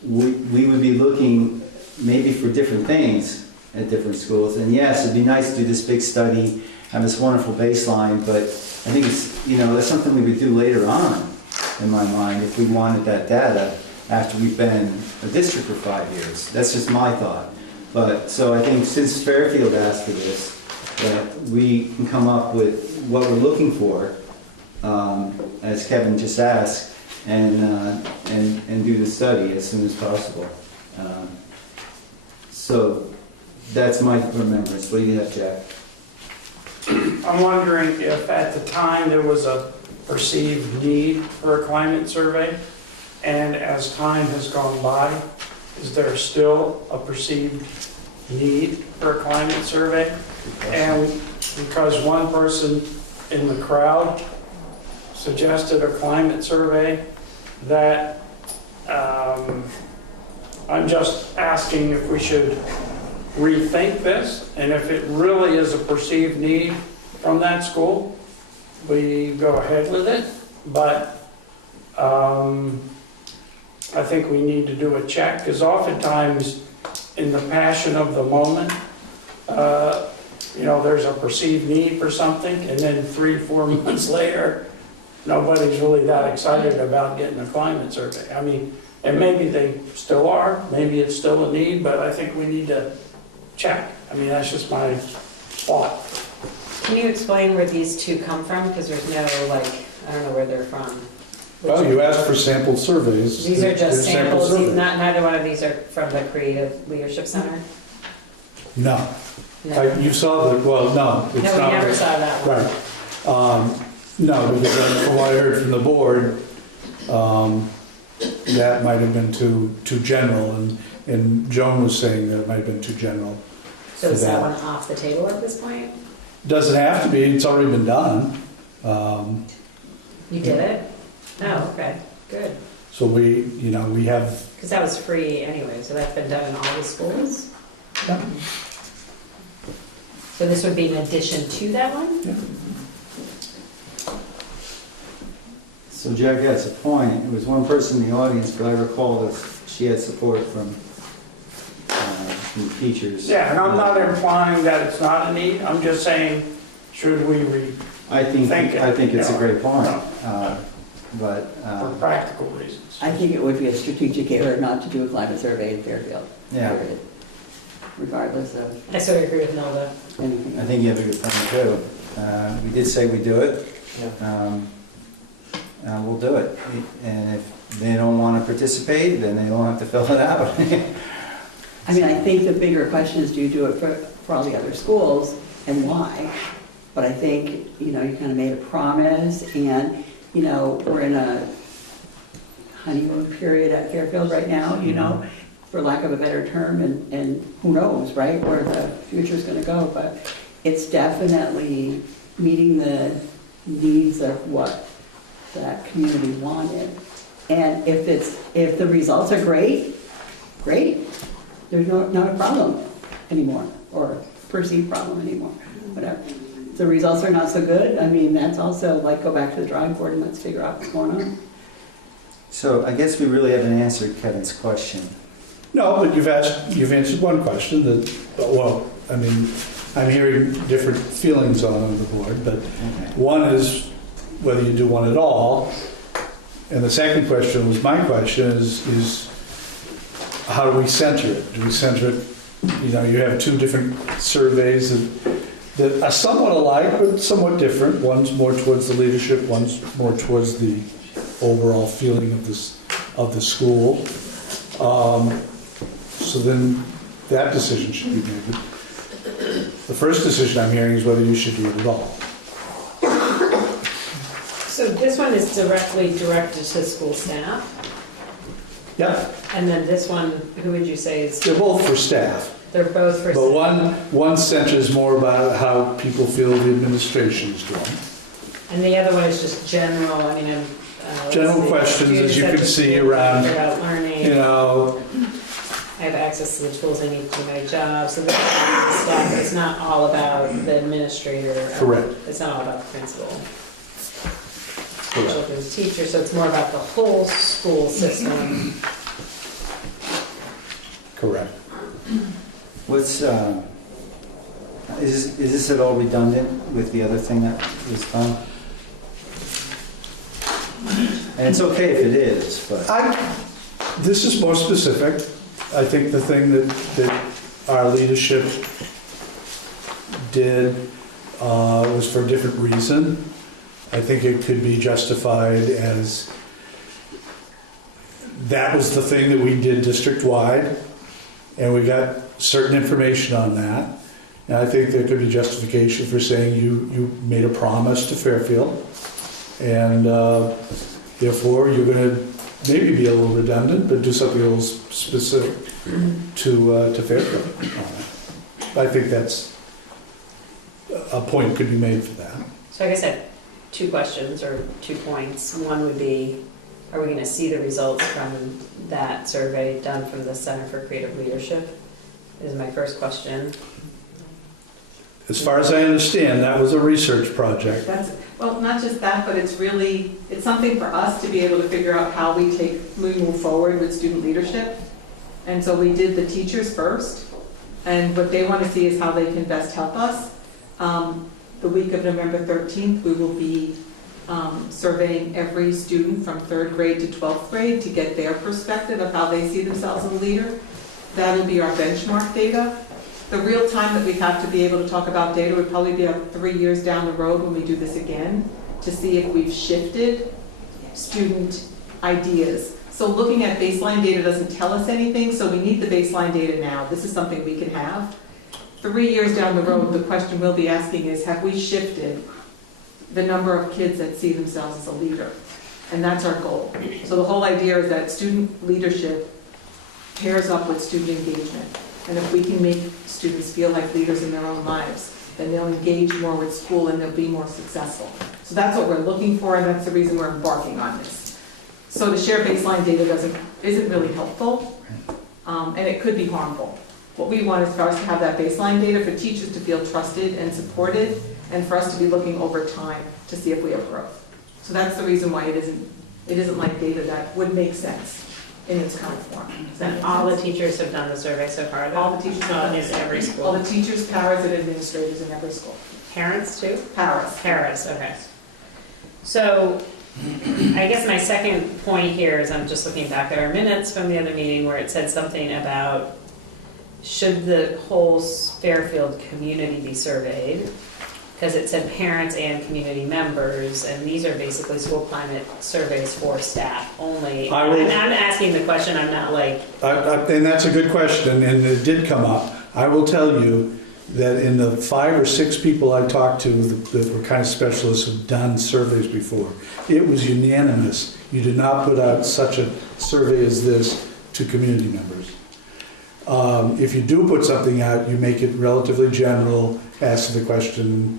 we would be looking maybe for different things at different schools. And yes, it'd be nice to do this big study, have this wonderful baseline, but I think it's that's something we would do later on, in my mind, if we wanted that data after we've been a district for 5 years. That's just my thought. But so I think since Fairfield asked for this, that we can come up with what we're looking for, as Kevin just asked, and do the study as soon as possible. So that's my remembrance. What do you have, Jack? I'm wondering if at the time there was a perceived need for a climate survey, and as time has gone by, is there still a perceived need for a climate survey? And because one person in the crowd suggested a climate survey, that I'm just asking if we should rethink this, and if it really is a perceived need from that school, we go ahead with it. But I think we need to do a check, because oftentimes in the passion of the moment, there's a perceived need for something, and then 3-4 months later, nobody's really that excited about getting a climate survey. I mean, and maybe they still are, maybe it's still a need, but I think we need to check. I mean, that's just my thought. Can you explain where these two come from? Because there's no, I don't know where they're from. Well, you asked for sample surveys. These are just They're sample samples, surveys. neither one of these are from the Creative Leadership Center? No. No. You saw the, well, no. It's No, we not. never saw that one. Right. No, because from what I heard from the board, that might have been too general, and Joan was saying that it might have been too general. So for is that one off the table at this point? Doesn't have to be, it's already been done. You did it? Oh, okay, good. So we have, Because that was free anyway, so that's been done in all the schools? yeah, So this would be in addition to that one? yeah. So Jack has a point. It was one person in the audience, but I recall that she had support from teachers. Yeah, and I'm not implying that it's not a need, I'm just saying, should we I think it's a great point. for practical reasons? I think it would be a strategic error not to do a climate survey in Fairfield. Yeah. Period. Regardless of I sort of agree with Nelda. anything. I think you have a good point too. We did say we'd do it. We'll do it. And if they don't want to participate, then they don't have to fill it out. I mean, I think the bigger question is, do you do it for all the other schools, and why? But I think, you kind of made a promise, and, we're in a honeymoon period at Fairfield right now, for lack of a better term, and who knows, right, where the future's gonna go, but it's definitely meeting the needs of what that community wanted. And if the results are great, there's not a problem anymore, or perceived problem anymore, whatever. If the results are not so good, I mean, that's also go back to the drawing board and let's figure out what's going on. So I guess we really haven't answered Kevin's question. No, but you've answered one question that, I'm hearing different feelings on the board, but one is whether you do one at all, and the second question was my question is how do we center it? Do we center it, you have two different surveys that are somewhat alike but somewhat different. One's more towards the leadership, one's more towards the overall feeling of the school. So then that decision should be made. The first decision I'm hearing is whether you should do it at all. So this one is directly directed to school staff, Yeah, and then this one, who would you say is? they're both for staff, They're both for. but one centers more about how people feel the administration is doing. And the other one is just general, General questions, as you can see around, About learning. I have access to the tools I need to do my job, so this is the stuff, it's not all about the administrator. Correct. It's not all about the principal. Correct. Children's teacher, so it's more about the whole school system. Correct. What's, is this at all redundant with the other thing that was done? And it's okay if it is, but. This is more specific. I think the thing that our leadership did was for a different reason. I think it could be justified as that was the thing that we did district-wide, and we got certain information on that. And I think there could be justification for saying you made a promise to Fairfield, and therefore you're going to maybe be a little redundant, but do something a little specific to Fairfield. I think that's a point could be made for that. So I guess I have two questions or 2 points. One would be, are we going to see the results from that survey done from the Center for Creative Leadership? Is my first question. As far as I understand, that was a research project. Well, not just that, but it's something for us to be able to figure out how we move forward with student leadership. And so we did the teachers first, and what they want to see is how they can best help us. The week of November 13th, we will be surveying every student from 3rd grade to 12th grade to get their perspective of how they see themselves as a leader. That'll be our benchmark data. The real time that we have to be able to talk about data would probably be 3 years down the road when we do this again, to see if we've shifted student ideas. So looking at baseline data doesn't tell us anything, so we need the baseline data now. This is something we can have. 3 years down the road, the question we'll be asking is, have we shifted the number of kids that see themselves as a leader? And that's our goal. So the whole idea is that student leadership pairs up with student engagement. And if we can make students feel like leaders in their own lives, then they'll engage more with school and they'll be more successful. So that's what we're looking for, and that's the reason we're embarking on this. So to share baseline data isn't really helpful, and it could be harmful. What we want is for us to have that baseline data for teachers to feel trusted and supported, and for us to be looking over time to see if we have growth. So that's the reason why it isn't like data that would make sense in its current form. And all the teachers have done the survey so far? All the teachers have done in every school? All the teachers, paras, and administrators in every school. Parents too? Paras. Paras, okay. So I guess my second point here is I'm just looking back at our minutes from the other meeting where it said something about should the whole Fairfield community be surveyed? Because it said parents and community members, and these are basically school climate surveys for staff only. I'm asking the question, I'm not like... And that's a good question, and it did come up. I will tell you that in the 5 or 6 people I talked to that were kind of specialists who've done surveys before, it was unanimous. You do not put out such a survey as this to community members. If you do put something out, you make it relatively general, ask the question.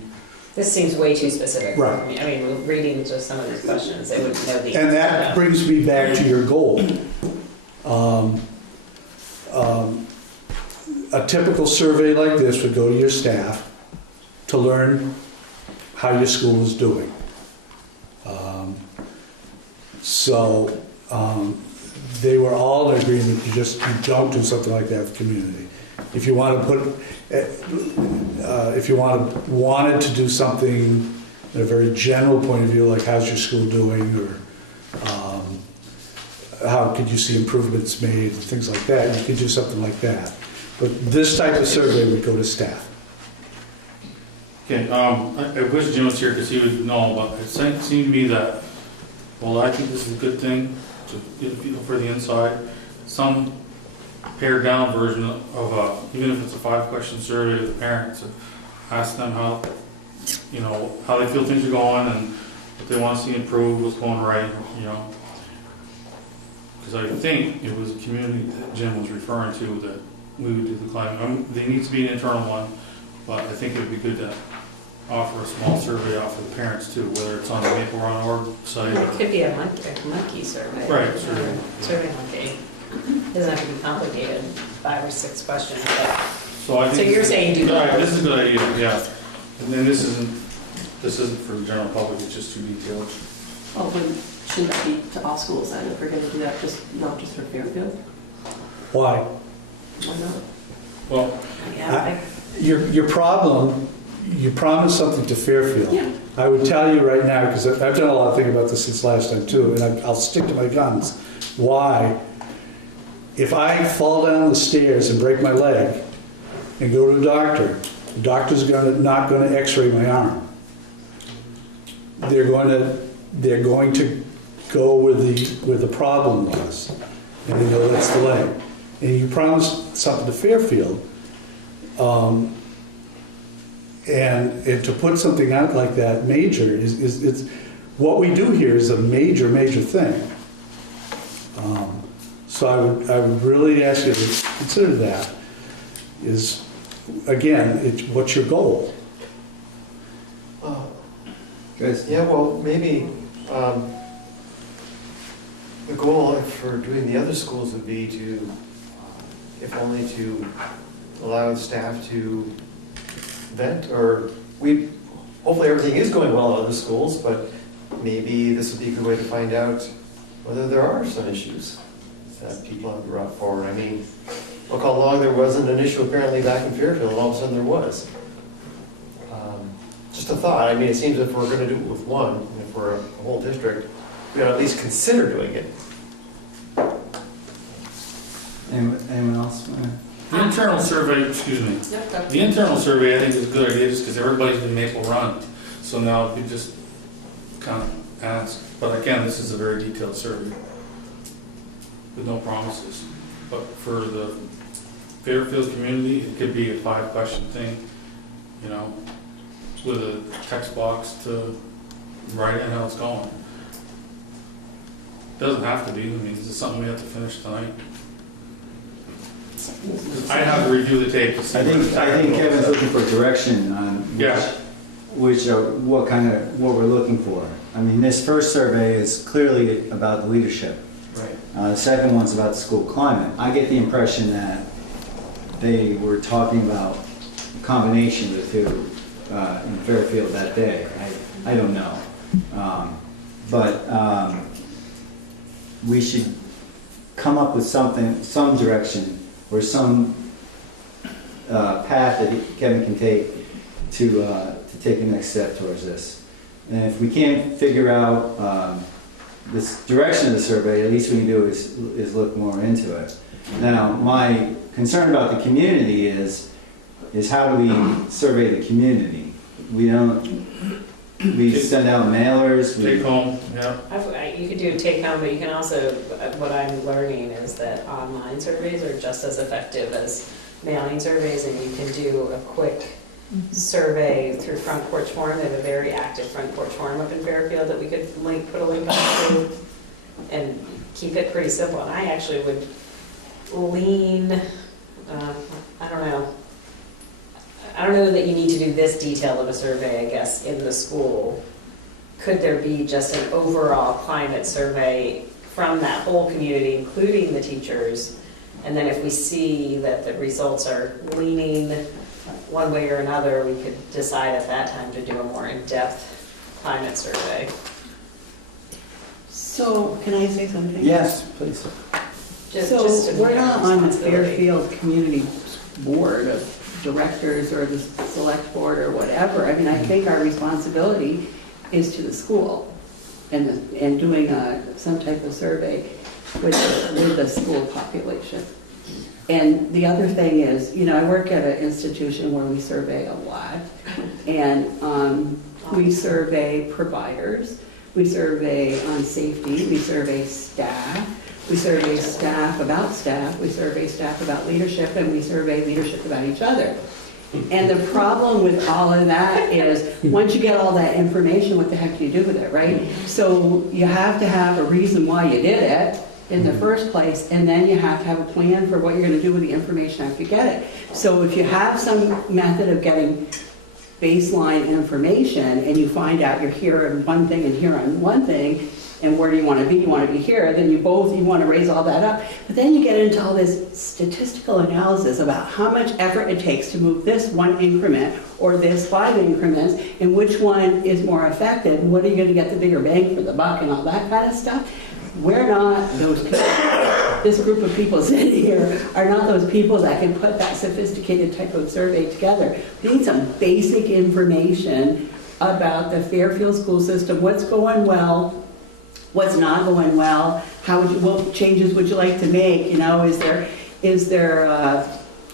This seems way too specific. Right. I mean, reading just some of these questions, they wouldn't know the answer. And that brings me back to your goal. A typical survey like this would go to your staff to learn how your school is doing. They were all in agreement, you don't do something like that with community. If you want to put, if you wanted to do something in a very general point of view, like how's your school doing, or how could you see improvements made, and things like that, you could do something like that. But this type of survey would go to staff. Okay, I wish Jim was here because he would know, but it seemed to me that, well, I think this is a good thing to get people for the inside. Some pared down version of even if it's a 5-question survey to the parents, to ask them how they feel things are going and what they want to see improved, what's going right, Because I think it was a community that Jim was referring to that we would do the climate. There needs to be an internal one, but I think it would be good to offer a small survey out for the parents too, whether it's on the Maple Run org site. It could be a monkey survey. Right, survey. Survey monkey. It doesn't have to be complicated, 5 or 6 questions. But... So you're saying do that? Right, this is a good idea, yeah. And then this isn't for the general public, it's just too detailed. Well, shouldn't that be to all schools then, if we're going to do that, not just for Fairfield? Why? Why not? Well, Your problem, you promised something to Fairfield. Yeah. I would tell you right now, because I've done a lot of thinking about this since last time too, and I'll stick to my guns. Why? If I fall down the stairs and break my leg and go to a doctor, the doctor's not going to x-ray my arm. They're going to go where the problem was. and they know that's delayed. And you promise something to Fairfield, and to put something out like that major it's what we do here is a major thing. So I would really ask you to consider that. Is again, what's your goal? Guys? Yeah, well, maybe the goal for doing the other schools would be to, if only to allow staff to vent, or hopefully everything is going well in other schools, but maybe this would be a good way to find out whether there are some issues that people have brought forward. I mean, look how long there wasn't an issue apparently back in Fairfield, and all of a sudden there was. Just a thought. I mean, it seems if we're going to do it with one, and if we're a whole district, we ought to at least consider doing it. Anyone else? The internal survey, excuse me, the internal survey I think is a good idea just because everybody's in Maple Run. So now we just kind of ask, but again, this is a very detailed survey with no promises. But for the Fairfield community, it could be a 5-question thing, you know, with a text box to write in how it's going. Doesn't have to be. I mean, is it something we have to finish tonight? I have to review the tape to see. I think Kevin's looking for direction on what we're looking for. I mean, this first survey is clearly about the leadership. Right. The second one's about the school climate. I get the impression that they were talking about a combination of the two in Fairfield that day. I don't know. But we should come up with something, some direction, or some path that Kevin can take to take the next step towards this. And if we can't figure out this direction of the survey, at least we can do is look more into it. Now, my concern about the community is how do we survey the community? We send out mailers. Take home, yeah. You could do take home, but you can also, what I'm learning is that online surveys are just as effective as mailing surveys, and you can do a quick survey through Front Porch Forum. They have a very active Front Porch Forum up in Fairfield that we could put a link on to and keep it pretty simple. And I actually would lean, I don't know that you need to do this detail of a survey, I guess, in the school. Could there be just an overall climate survey from that whole community, including the teachers? And then if we see that the results are leaning one way or another, we could decide at that time to do a more in-depth climate survey. So, can I say something? Yes, please. So, we're not on the Fairfield Community Board of Directors or the Select Board or whatever. I mean, I think our responsibility is to the school and doing some type of survey with the school population. And the other thing is, you know, I work at an institution where we survey a lot, and we survey providers, we survey on safety, we survey staff, we survey staff about staff, we survey staff about leadership, and we survey leadership about each other. And the problem with all of that is, once you get all that information, what the heck do you do with it, right? So you have to have a reason why you did it in the first place, and then you have to have a plan for what you're going to do with the information after you get it. So if you have some method of getting baseline information, and you find out you're here on one thing and here on one thing, and where do you want to be? You want to be here, then you want to raise all that up. But then you get into all this statistical analysis about how much effort it takes to move this one increment or this 5 increments, and which one is more effective, and what are you going to get the bigger bang for the buck, and all that kind of stuff. We're not those people. This group of people sitting here are not those people that can put that sophisticated type of survey together. We need some basic information about the Fairfield school system, what's going well, what's not going well, what changes would you like to make, you know, is there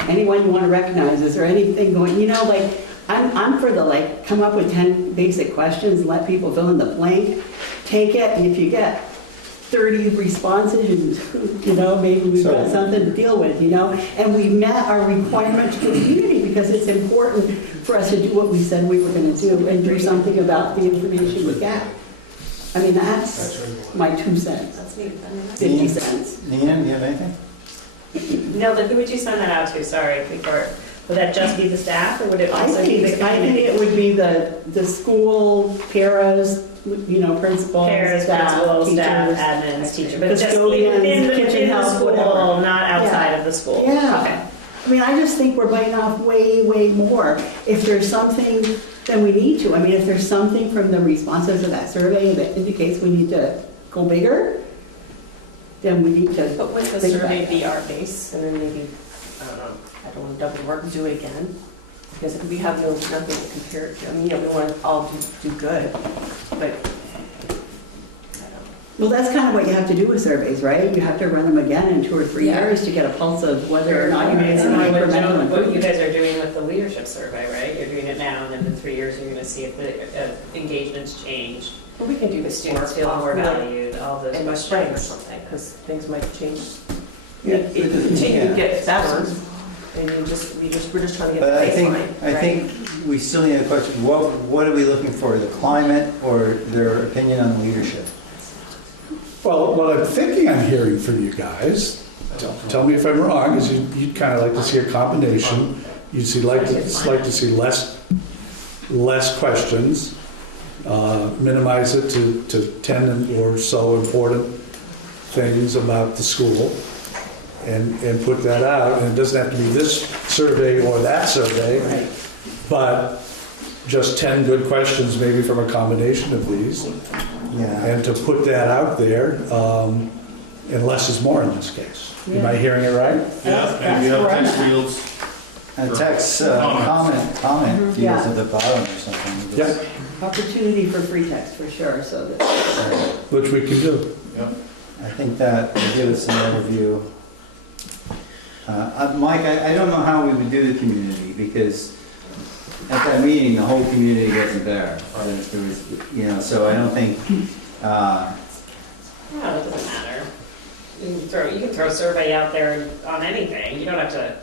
anyone you want to recognize, is there anything going, you know, like, I'm for the, come up with 10 basic questions and let people fill in the blank, take it, and if you get 30 responses, and, maybe we've got something to deal with, And we met our requirements to the community because it's important for us to do what we said we were going to do and do something about the information we get. I mean, that's my 2 cents. That's neat. 50 cents. Nina, do you have anything? No, then who would you send that out to? Sorry, before, would that just be the staff, or would it I also be the think community? it would be the school, paras, principals, Parents, staff, principals, teachers. staff, admins, teachers, but just Custodians, within kitchen the help, school, whatever. not outside of the school? Yeah. Okay. I mean, I just think we're biting off way, way more. If there's something, then we need to. I mean, if there's something from the responses of that survey that indicates we need to go bigger, then we need to. But would the think survey about be that. our base, and then maybe, I don't know, I don't want to double work, do it again? Because if we have nothing to compare it to, I mean, we want to all do good, but, I don't know. Well, that's kind of what you have to do with surveys, right? You have to run them again in 2 or 3 Yeah. years to get a pulse of whether or not you made some What incremental what you improvement. guys are doing with the leadership survey, right? You're doing it now, and then in 3 years, you're gonna see if the engagement's changed, Well, we can do the this students feel more valued, all those in the spring or questions. something, because things might change. Yeah. It continue to get better, Yeah. and we're just trying to get But the I think, baseline, I right? think we still need a question, what are we looking for, the climate or their opinion on leadership? Well, what I'm thinking I'm hearing from you guys, tell me if I'm wrong, is you'd kind of like to see a combination. You'd like to see less questions, minimize it to 10 or so important things about the school, and put that out. And it doesn't have to be this survey or that survey, but just 10 good questions maybe from a combination of these. Yeah. And to put that out there, and less is more in this case. Am I hearing it right? Yeah, and we have text fields. And text, comment fields at the bottom or something. Yeah, Opportunity for free text for sure, so that. which we can do. I think that will give us an overview. Mike, I don't know how we would do the community, because at that meeting, the whole community wasn't there. There was, so I don't think, No, it doesn't matter. You can throw a survey out there on anything, you don't have to,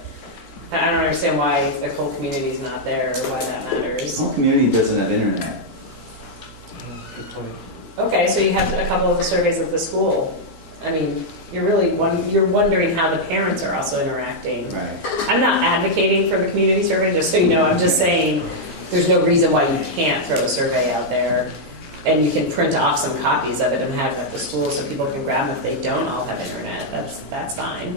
I don't understand why the whole community's not there, or why that the matters. whole community doesn't have internet. Okay, so you have a couple of the surveys at the school. I mean, you're wondering how the parents are also interacting. Right. I'm not advocating for the community survey, just so you know, I'm just saying, there's no reason why you can't throw a survey out there, and you can print off some copies of it and have it at the school so people can grab them if they don't all have internet, that's fine.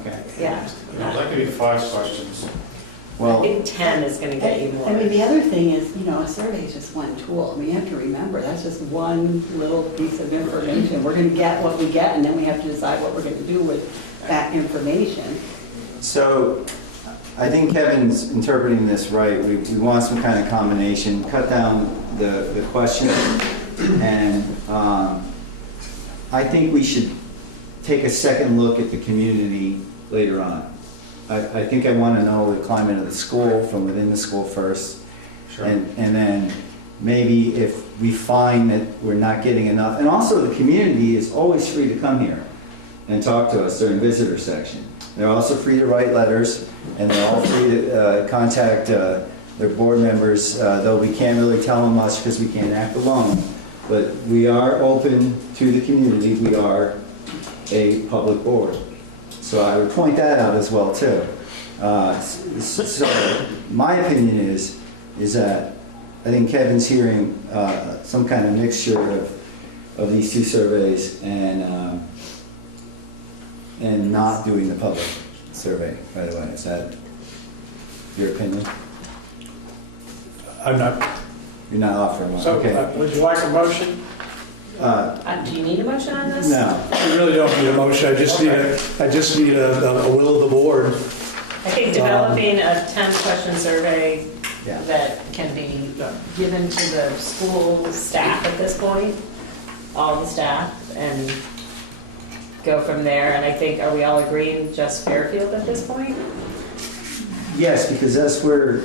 Okay. Yeah. That could be 5 questions. I Well, think 10 is gonna get you more. I mean, the other thing is, a survey is just one tool. I mean, you have to remember, that's just one little piece of information. We're gonna get what we get, and then we have to decide what we're gonna do with that information. so I think Kevin's interpreting this right. We want some kind of combination, cut down the question, and I think we should take a second look at the community later on. I think I want to know the climate of the school from within the school first. Sure. And then maybe if we find that we're not getting enough, and also the community is always free to come here and talk to us during visitor section. They're also free to write letters, and they're all free to contact their board members, though we can't really tell them much because we can't act alone. But we are open to the community. We are a public board. So I would point that out as well too. So my opinion is that I think Kevin's hearing some kind of mixture of these 2 surveys and not doing the public survey, by the way. Is that your opinion? I'm not, You're not offering one? So, Okay. would you like a motion? Do you need a motion on this? No. I really don't need a motion, I just need a will of the board. I think developing a 10-question survey Yeah. that can be given to the school staff at this point, all the staff, and go from there. And I think, are we all agreeing just Fairfield at this point? Yes, because that's where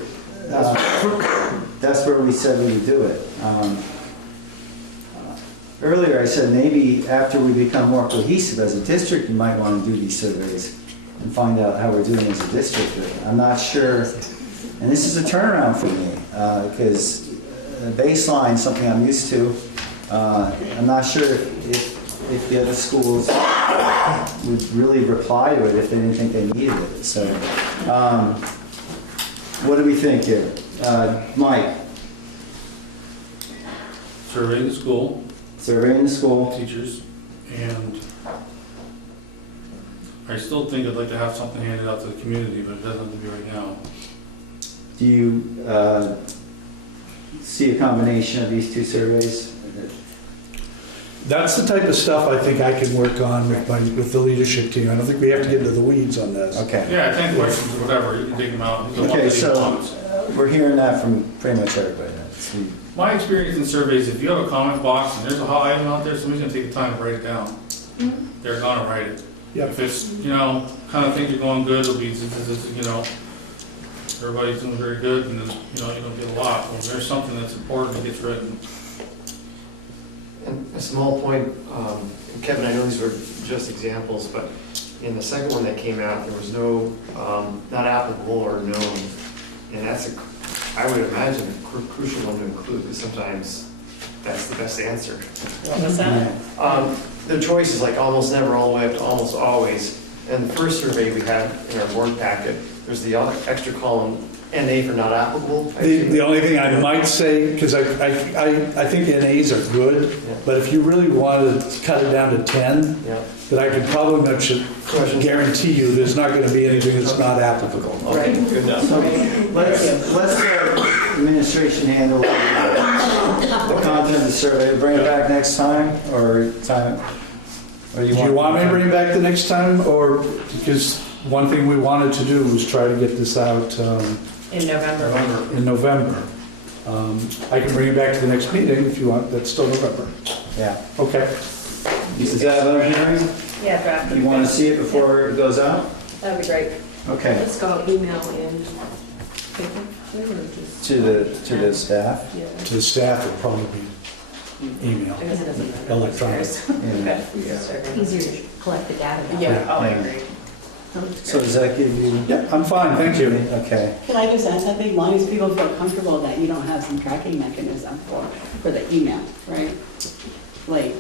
we said we would do it. earlier I said maybe after we become more cohesive as a district, you might want to do these surveys and find out how we're doing as a district. I'm not sure, and this is a turnaround for me, because baseline is something I'm used to. I'm not sure if the other schools would really reply to it if they didn't think they needed it. So, what do we think here? Mike? Survey the school. Surveying the school. Teachers. And I still think I'd like to have something handed out to the community, but it doesn't have to be right now. Do you see a combination of these two surveys? That's the type of stuff I think I can work on with the leadership team. I don't think we have to get into the weeds on this. Okay. Yeah, 10 questions or whatever, you can dig them out. Okay, so we're hearing that from pretty much everybody. My experience in surveys, if you have a comment box and there's a hot item out there, somebody's gonna take the time to write it down. They're gonna write it. Yep. If it's, kind of think you're going good, it'll be, everybody's doing very good, and then, you don't get a lot. Well, if there's something that's important, it gets written. And a small point, Kevin, I know these were just examples, but in the second one that came out, there was no, not applicable or known. And that's, I would imagine, a crucial one to include, because sometimes that's the best answer. What's that? The choice is like almost never all the way up to almost always. And the first survey we had in our board packet, there's the extra column, NA for not applicable. The only thing I might say, because I think NAs are good, but if you really wanted to cut it down to 10, then I could probably guarantee you there's not going to be anything that's not applicable. Okay, good enough. So let's administration handle the content of the survey. Bring it back next time, or time. Or Do you want me to bring it back the next time, or because one thing we wanted to do was try to get this out In November. in November. I can bring it back to the next meeting if you want. That's still November. Yeah. Okay. Is that what I'm hearing? Yeah, draft. You want to see it before it goes out? That'd be great. Okay. Let's go email and paper, or just, To the staff. yeah. To the staff, it'll probably be email, I guess it doesn't matter. electronic. Yeah. Okay. Easier to collect the data. that way. Yeah, oh, I agree. So does that give you? Yeah, I'm fine, thank you. Okay. Can I just add something? As long as people feel comfortable that you don't have some tracking mechanism for the email, right? Like,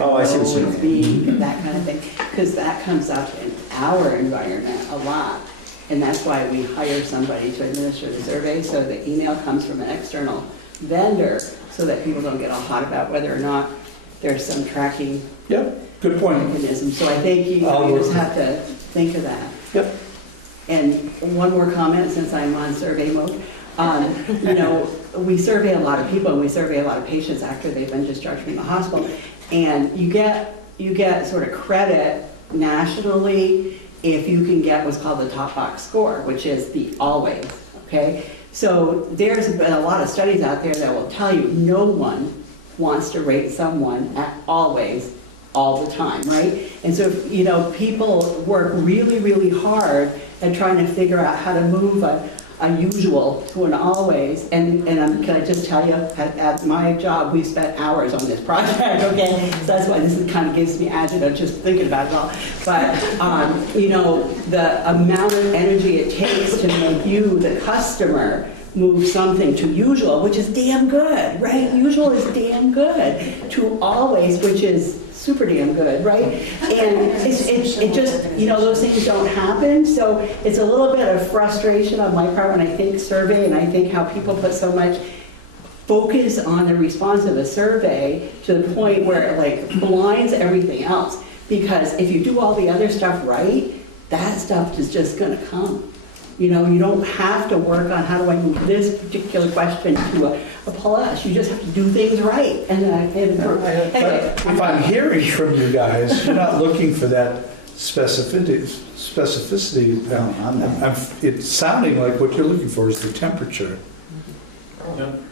Oh, I see what you mean. that kind of thing, because that comes up in our environment a lot. And that's why we hire somebody to administer the survey, so the email comes from an external vendor, so that people don't get all hot about whether or not there's some tracking Yep, good point. mechanism. So I think you just have to think of that. Yep. And one more comment, since I'm on survey mode. We survey a lot of people, and we survey a lot of patients after they've been discharged from the hospital. And you get sort of credit nationally if you can get what's called the top box score, which is the always, okay? So there's been a lot of studies out there that will tell you no one wants to rate someone at always all the time, right? And so, people work really, really hard at trying to figure out how to move a usual to an always. And can I just tell you, at my job, we spent hours on this project, okay? So that's why this kind of gives me agita just thinking about it all. But, the amount of energy it takes to make you, the customer, move something to usual, which is damn good, right? Usual is damn good, to always, which is super damn good, right? And it just, those things don't happen. So it's a little bit of frustration on my part when I think survey, and I think how people put so much focus on the response of a survey to the point where it like blinds everything else. Because if you do all the other stuff right, that stuff is just gonna come. You don't have to work on how do I move this particular question to a plus. You just have to do things right. And If I'm hearing from you guys, you're not looking for that specificity. It's sounding like what you're looking for is the temperature.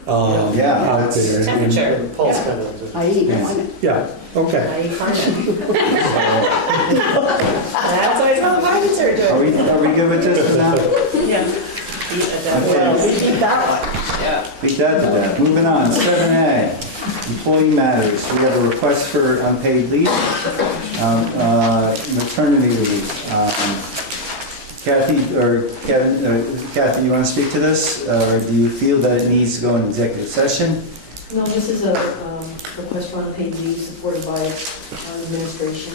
Out there. Temperature. Paul's kind of. I eat climate. Yeah, okay. That's why it's not my concern to it. Are we good with this for now? Yeah. Well, we keep that one. Yeah. Beat that to death. Moving on, 7A. Employee matters. We have a request for unpaid leave, maternity leave. Kathy, or Kevin, Kathy, you want to speak to this? Or do you feel that it needs to go in executive session? No, this is a request for unpaid leave supported by our administration.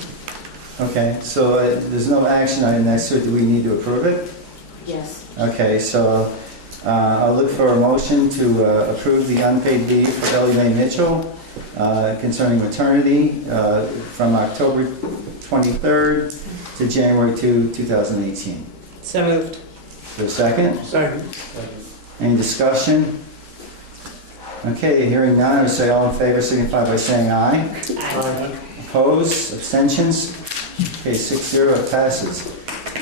Okay, so there's no action item next to it. Do we need to approve it? Yes. Okay, so I'll look for a motion to approve the unpaid leave for Ellie Mae Mitchell concerning maternity from October 23rd to January 2, 2018. So moved. Is there a second? Second. Any discussion? Okay, hearing none, I would say all in favor signify by saying aye. Aye. Opposed, abstentions? Okay, 6-0, it passes.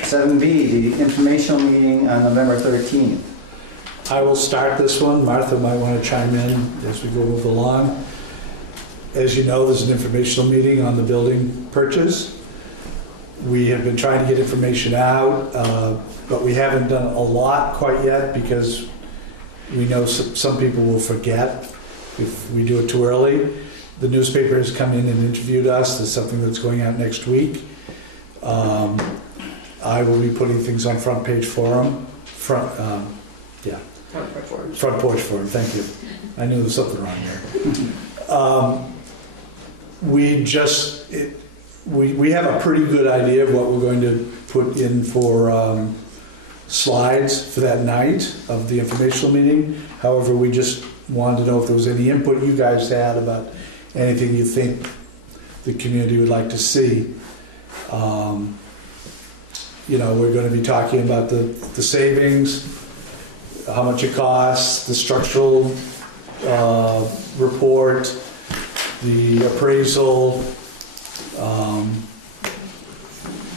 7B, the informational meeting on November 13th. I will start this one. Martha might want to chime in as we go move along. As you know, there's an informational meeting on the building purchase. We have been trying to get information out, but we haven't done a lot quite yet because we know some people will forget if we do it too early. The newspaper has come in and interviewed us. There's something that's going out next week. I will be putting things on Front Page Forum. Front Porch Forum, thank you. I knew there was something wrong there. We have a pretty good idea of what we're going to put in for slides for that night of the informational meeting. However, we just wanted to know if there was any input you guys had about anything you think the community would like to see. We're going to be talking about the savings, how much it costs, the structural report, the appraisal,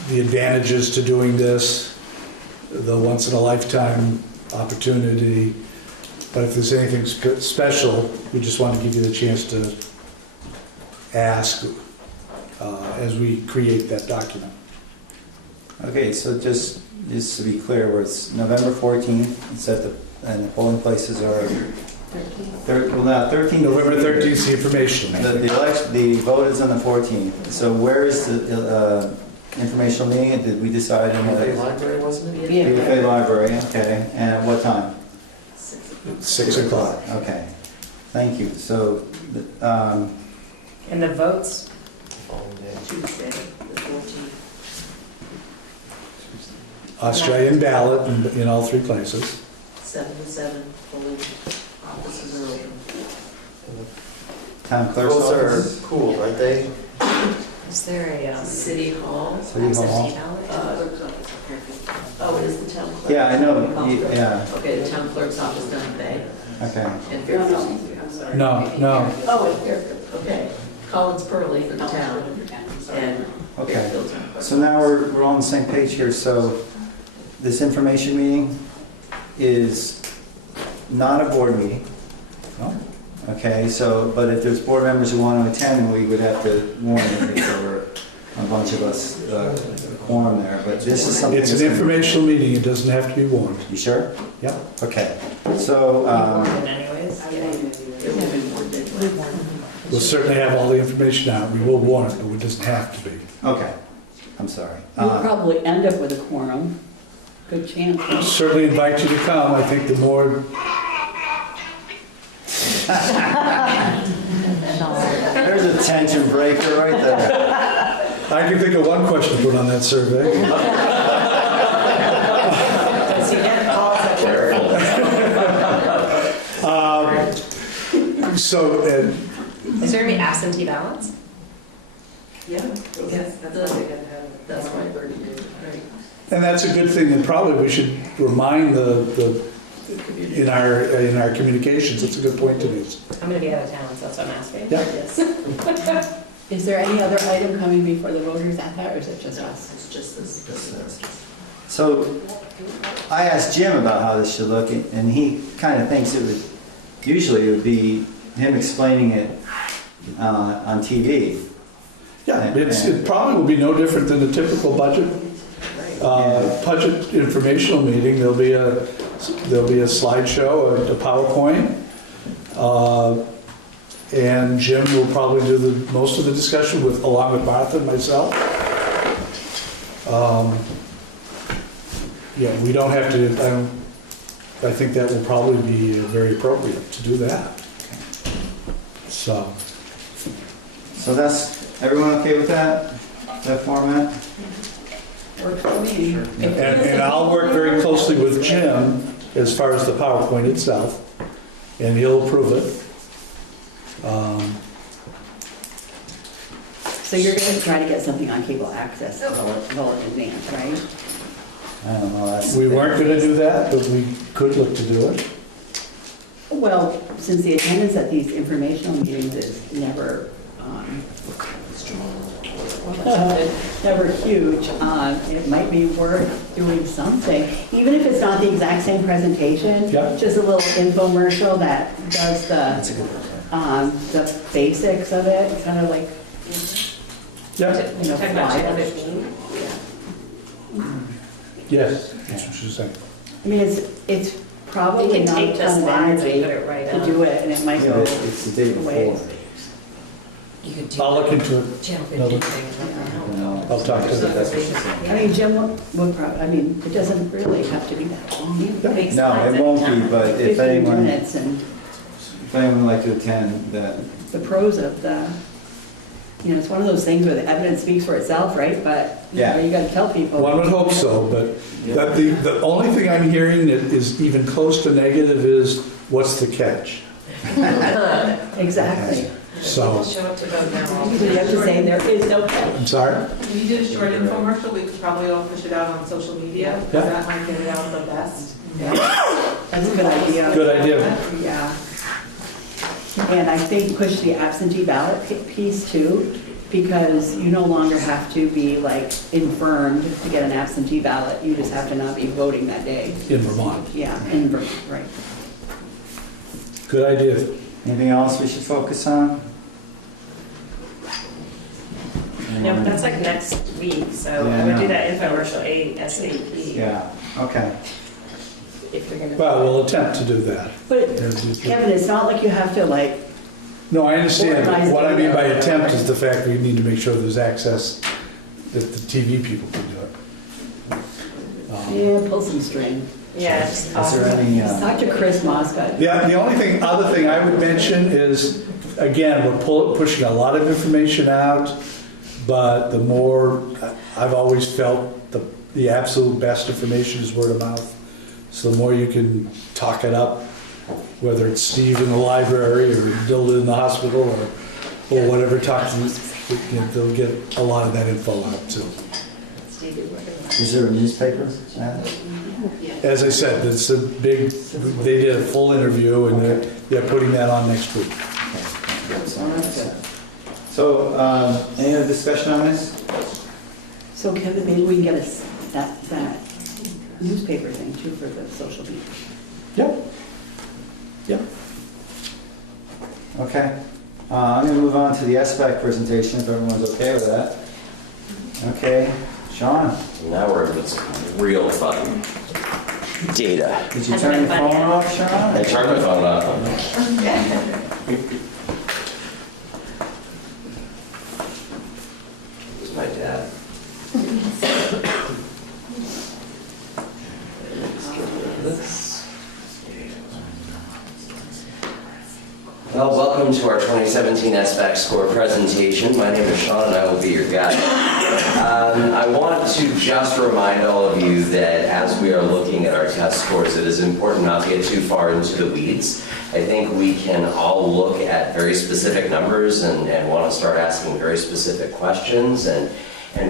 the advantages to doing this, the once-in-a-lifetime opportunity. But if there's anything special, we just want to give you the chance to ask as we create that document. Okay, so just to be clear, where it's November 14th, it's and the polling places are... 13th. November 13th is the information. The vote is on the 14th. So where is the informational meeting? Did we decide on The library, wasn't it? the Fay Library, okay. And at what time? 6 o'clock. Okay, thank you. So, And the votes? Tuesday, the 14th. Australian ballot in all three places. 7 to 7, polling offices are open. town clerk's Those office? are cool, aren't they? Is there a City Hall. City Hall. Oh, it is the town clerk? Yeah, I know, yeah, Okay, the town clerk's office down in Bay. okay. And Fairfield, I'm sorry. No. Oh, and Fairfield, okay. Collins Pearlie for the town, and Okay. Fairfield. So now we're on the same page here. So this information meeting is not a board meeting. No. Okay, so, but if there's board members who want to attend, we would have to warn them if there were a bunch of us quorum there. But this is something. It's an informational meeting. It doesn't have to be warned. You sure? Yep. Okay. So, anyways? It will be more than We'll certainly have all the information out. We will warn it, but it doesn't have to be. okay. I'm sorry. We'll probably end up with a quorum. Good chance. Certainly invite you to come. I think the more There's a tension breaker right there. I can think of one question to put on that survey. Does he get calls at work? So, Is there gonna be absentee ballots? Yeah, that's right. and that's a good thing, and probably we should remind in our communications. It's a good point to use. I'm gonna be out of town, so that's what I'm asking. Yeah. Yes. Is there any other item coming before the voters at that, or is it just us? It's just this. So I asked Jim about how this should look, and he kind of thinks usually it would be him explaining it on TV. Yeah, it probably will be no different than a typical budget informational meeting. There'll be a slideshow, a PowerPoint, and Jim will probably do most of the discussion along with Martha and myself. Yeah, we don't have to, I think that will probably be very appropriate to do that. So that's, everyone okay with that format? Works for me. And I'll work very closely with Jim as far as the PowerPoint itself, and he'll approve it. So you're going to try to get something on cable access well in advance, right? I don't know. We weren't going to do that, but we could look to do it. Well, since the attendance at these informational meetings is never, never huge, it might be worth doing something, even if it's not the exact same presentation. Yeah. Just a little infomercial that does the basics of it, kind of like, Yeah. you know, Talking about flyers. 15? Yes, that's what she's saying. I mean, it's probably You can not a take the ton of slides and energy put it right to on. do it, and it might Yeah, go but it's the day away. before. You could do I'll look into it. channel No, 15 thing. I'll talk to them. That's what she's saying. I mean, Jim would probably, I mean, it doesn't really have to be that long. Big No, slides it won't at a be, time. but if 15 anyone minutes, and would like to attend, that, the pros of the, you know, it's one of those things where the evidence speaks for itself, right? But, you know, Yeah. you gotta tell people. One would hope so, but the only thing I'm hearing that is even close to negative is, what's the catch? Exactly. So, Show up to vote now. You have to say there is no catch. I'm sorry? If you did a short infomercial, we could probably all push it out on social media, Yeah. because that might get it out the best. That's a good idea. Good idea. Yeah. And I think push the absentee ballot piece too, because you no longer have to be like infirmed to get an absentee ballot. You just have to not be voting that day. In Vermont. Yeah, in Vermont, right. Good idea. anything else we should focus on? No, but that's like next week, so Yeah, I would no. do that infomercial ASAP. Yeah, okay. If you're gonna. Well, we'll attempt to do that. But Kevin, it's not like you have to like, No, I understand. Organized What I mean by data. attempt is the fact we need to make sure there's access, that the TV people can do it. yeah, pull some string. Yeah, just Is there awesome. any, Talk to Chris Moscott. The other thing I would mention is, again, we're pushing a lot of information out, but the more, I've always felt the absolute best information is word of mouth. So the more you can talk it up, whether it's Steve in the library or Dilda in the hospital or whatever, they'll get a lot of that info out too. is there a newspaper? As I said, it's a big, they did a full interview and they're putting that on next week. So, any other discussion on this? So Kevin, maybe we can get us that newspaper thing too for the social media. Yep. Yep. Okay. I'm going to move on to the SBAC presentation, if everyone's okay with that. Okay, Sean, Now we're into some real fun. Data. did you turn your phone off, Sean? I turned my phone off. Who's my dad? Well, welcome to our 2017 SBAC score presentation. My name is Sean and I will be your guide. I want to just remind all of you that as we are looking at our test scores, it is important not to get too far into the weeds. I think we can all look at very specific numbers and want to start asking very specific questions. And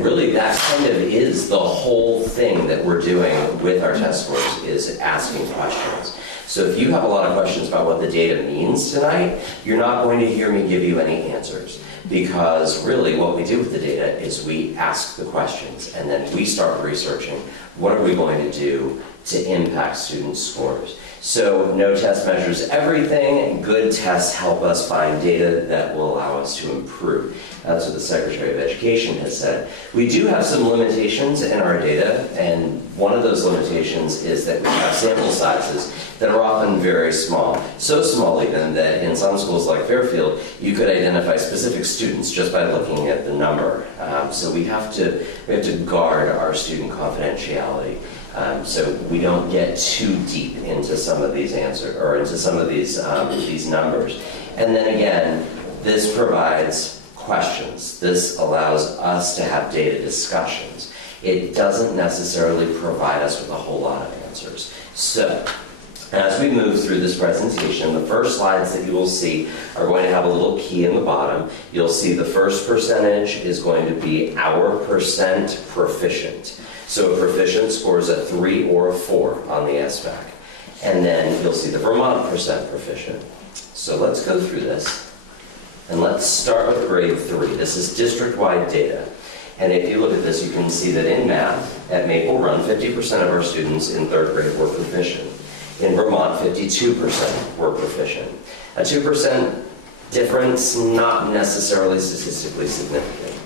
really that kind of is the whole thing that we're doing with our test scores, is asking questions. So if you have a lot of questions about what the data means tonight, you're not going to hear me give you any answers. Because really what we do with the data is we ask the questions and then we start researching what are we going to do to impact student scores. So no test measures everything. Good tests help us find data that will allow us to improve. That's what the Secretary of Education has said. We do have some limitations in our data, and one of those limitations is that we have sample sizes that are often very small. So small even that in some schools like Fairfield, you could identify specific students just by looking at the number. So we have to guard our student confidentiality. So we don't get too deep into some of these answers or into some of these numbers. And then again, this provides questions. This allows us to have data discussions. It doesn't necessarily provide us with a whole lot of answers. So as we move through this presentation, the first slides that you will see are going to have a little key in the bottom. You'll see the first percentage is going to be our percent proficient. So a proficient scores a 3 or a 4 on the SBAC. And then you'll see the Vermont percent proficient. So let's go through this. And let's start with grade 3. This is district-wide data. And if you look at this, you can see that in math, at Maple Run, 50% of our students in 3rd grade were proficient. In Vermont, 52% were proficient. A 2% difference, not necessarily statistically significant.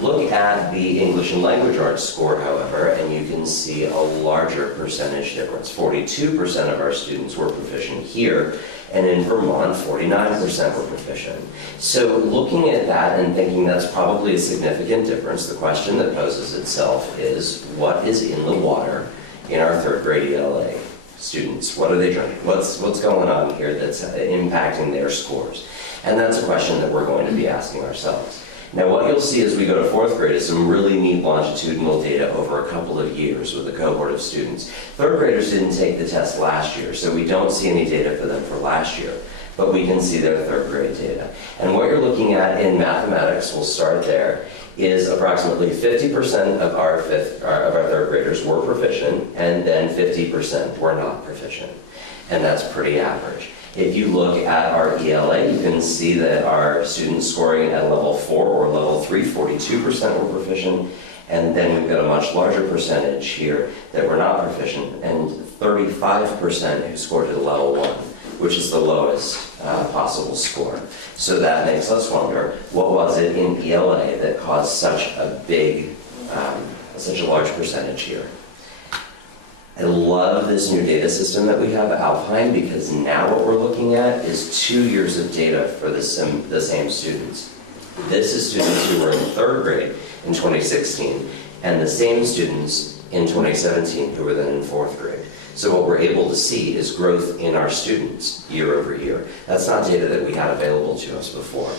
Look at the English and Language Arts score, however, and you can see a larger percentage difference. 42% of our students were proficient here, and in Vermont, 49% were proficient. So looking at that and thinking that's probably a significant difference, the question that poses itself is, what is in the water in our 3rd grade ELA students? What are they drinking? What's going on here that's impacting their scores? And that's a question that we're going to be asking ourselves. Now what you'll see as we go to 4th grade is some really neat longitudinal data over a couple of years with a cohort of students. 3rd graders didn't take the test last year, so we don't see any data for them for last year, but we can see their 3rd grade data. And what you're looking at in mathematics, we'll start there, is approximately 50% of our 3rd graders were proficient, and then 50% were not proficient. And that's pretty average. If you look at our ELA, you can see that our students scoring at level 4 or level 3, 42% were proficient, and then we've got a much larger percentage here that were not proficient, and 35% who scored at level 1, which is the lowest possible score. So that makes us wonder, what was it in ELA that caused such a large percentage here? I love this new data system that we have, Alpine, because now what we're looking at is 2 years of data for the same students. This is students who were in 3rd grade in 2016, and the same students in 2017 who were then in 4th grade. So what we're able to see is growth in our students year over year. That's not data that we had available to us before.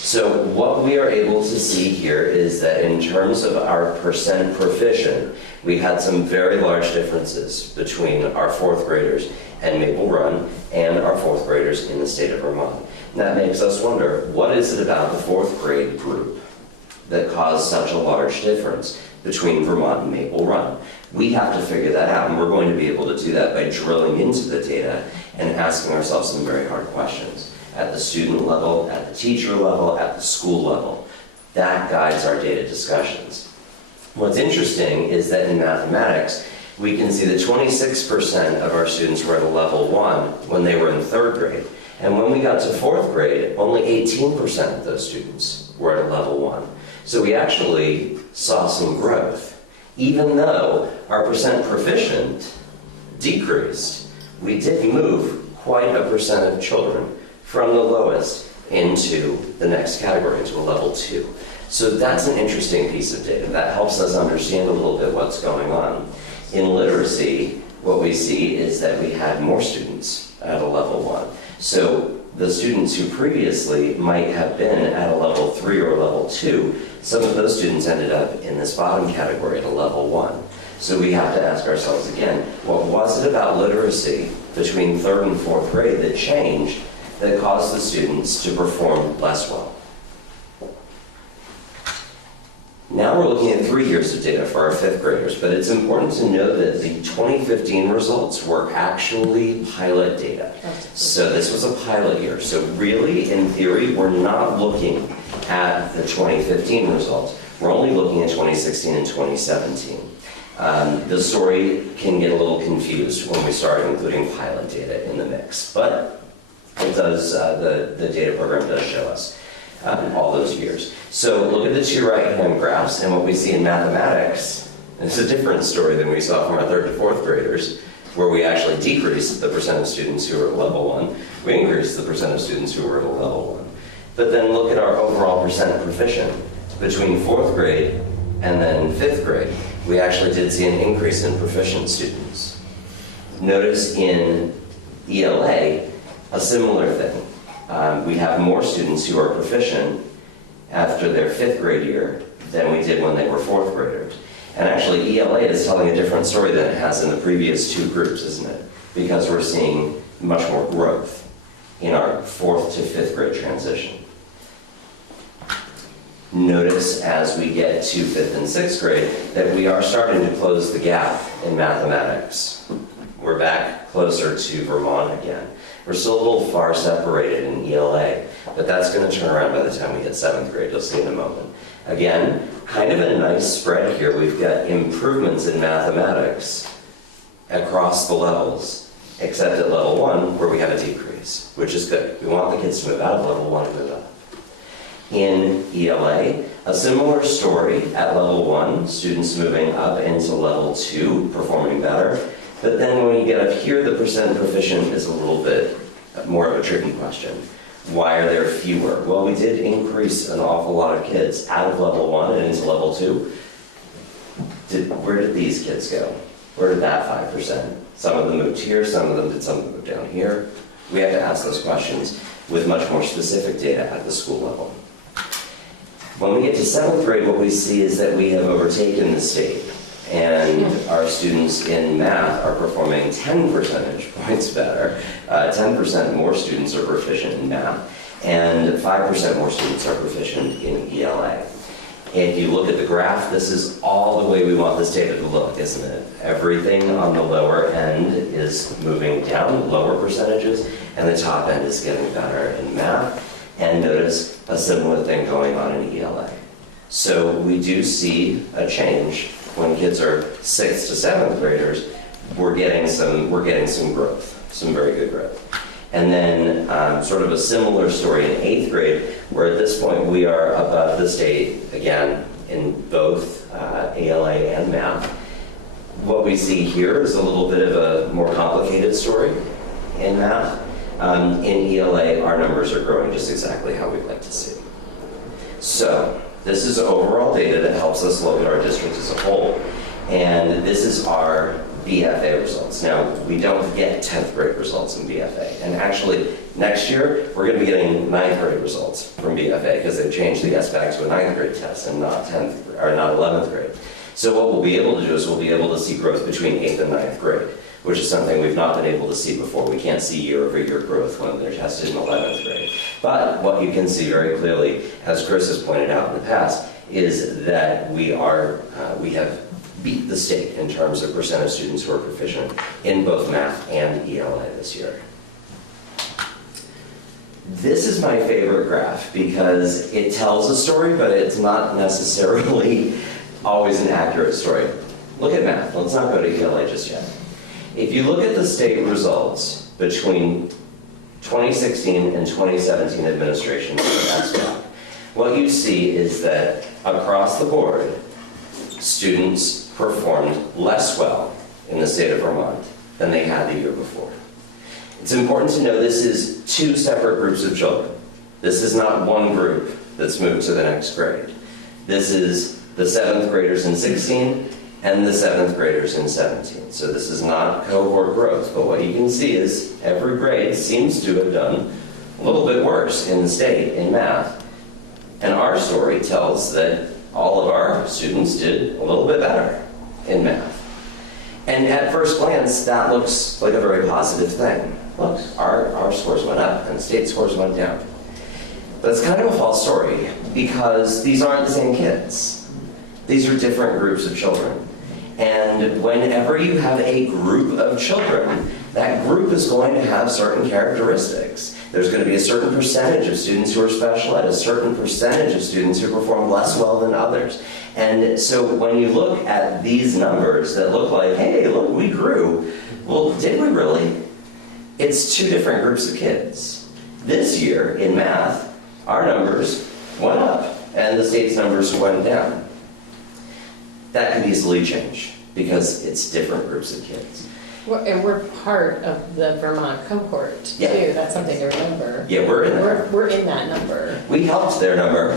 So what we are able to see here is that in terms of our percent proficient, we had some very large differences between our 4th graders and Maple Run and our 4th graders in the state of Vermont. And that makes us wonder, what is it about the 4th grade group that caused such a large difference between Vermont and Maple Run? We have to figure that out, and we're going to be able to do that by drilling into the data and asking ourselves some very hard questions. At the student level, at the teacher level, at the school level. That guides our data discussions. What's interesting is that in mathematics, we can see that 26% of our students were at a level 1 when they were in 3rd grade. And when we got to 4th grade, only 18% of those students were at a level 1. So we actually saw some growth. Even though our percent proficient decreased, we did move quite a percent of children from the lowest into the next category, into a level 2. So that's an interesting piece of data. That helps us understand a little bit what's going on. In literacy, what we see is that we had more students at a level 1. So the students who previously might have been at a level 3 or level 2, some of those students ended up in this bottom category at a level 1. So we have to ask ourselves again, what was it about literacy between 3rd and 4th grade that changed that caused the students to perform less well? Now we're looking at 3 years of data for our 5th graders, but it's important to know that the 2015 results were actually pilot data. So this was a pilot year. So really, in theory, we're not looking at the 2015 results. We're only looking at 2016 and 2017. The story can get a little confused when we start including pilot data in the mix, but it does, the data program does show us all those years. So look at the two right-hand graphs, and what we see in mathematics is a different story than we saw from our 3rd to 4th graders, where we actually decreased the percent of students who were at level 1. We increased the percent of students who were at level 1. But then look at our overall percent proficient. Between 4th grade and then 5th grade, we actually did see an increase in proficient students. Notice in ELA, a similar thing. We have more students who are proficient after their 5th grade year than we did when they were 4th graders. And actually, ELA is telling a different story than it has in the previous two groups, isn't it? Because we're seeing much more growth in our 4th to 5th grade transition. Notice as we get to 5th and 6th grade that we are starting to close the gap in mathematics. We're back closer to Vermont again. We're still a little far separated in ELA, but that's going to turn around by the time we hit 7th grade. You'll see in a moment. Again, kind of a nice spread here. We've got improvements in mathematics across the levels, except at level 1 where we have a decrease, which is good. We want the kids to move out of level 1 and move up. In ELA, a similar story at level 1, students moving up into level 2, performing better. But then when you get up here, the percent proficient is a little bit more of a tricky question. Why are there fewer? Well, we did increase an awful lot of kids out of level 1 and into level 2. Where did these kids go? Where did that 5%? Some of them moved here, did some of them move down here? We have to ask those questions with much more specific data at the school level. When we get to 7th grade, what we see is that we have overtaken the state, and our students in math are performing 10 percentage points better. 10% more students are proficient in math, and 5% more students are proficient in ELA. If you look at the graph, this is all the way we want this data to look, isn't it? Everything on the lower end is moving down, lower percentages, and the top end is getting better in math. And notice a similar thing going on in ELA. So we do see a change when kids are 6th to 7th graders. We're getting some growth, some very good growth. And then sort of a similar story in 8th grade, where at this point we are above the state again in both ALA and math. What we see here is a little bit of a more complicated story in math. In ELA, our numbers are growing just exactly how we'd like to see. So this is overall data that helps us look at our district as a whole. And this is our BFA results. Now, we don't get 10th grade results in BFA. And actually, next year, we're going to be getting 9th grade results from BFA because they've changed the SBAC to a 9th grade test and not 11th grade. So what we'll be able to do is we'll be able to see growth between 8th and 9th grade, which is something we've not been able to see before. We can't see year-over-year growth when they're tested in 11th grade. But what you can see very clearly, as Chris has pointed out in the past, is that we have beat the state in terms of percent of students who are proficient in both math and ELA this year. This is my favorite graph because it tells a story, but it's not necessarily always an accurate story. Look at math. Let's not go to ELA just yet. If you look at the state results between 2016 and 2017 administration, what you see is that across the board, students performed less well in the state of Vermont than they had the year before. It's important to know this is two separate groups of children. This is not one group that's moved to the next grade. This is the 7th graders in 16 and the 7th graders in 17. So this is not cohort growth, but what you can see is every grade seems to have done a little bit worse in the state in math. And our story tells that all of our students did a little bit better in math. And at first glance, that looks like a very positive thing. Look, our scores went up and state scores went down. But it's kind of a false story because these aren't the same kids. These are different groups of children. And whenever you have a group of children, that group is going to have certain characteristics. There's going to be a certain percentage of students who are special ed, a certain percentage of students who perform less well than others. And so when you look at these numbers that look like, hey, look, we grew. Well, did we really? It's two different groups of kids. This year in math, our numbers went up and the state's numbers went down. That could easily change because it's different groups of kids. And we're part of the Vermont cohort too. Yeah. That's something to remember. Yeah, we're in there. We're in that number. We helped their number.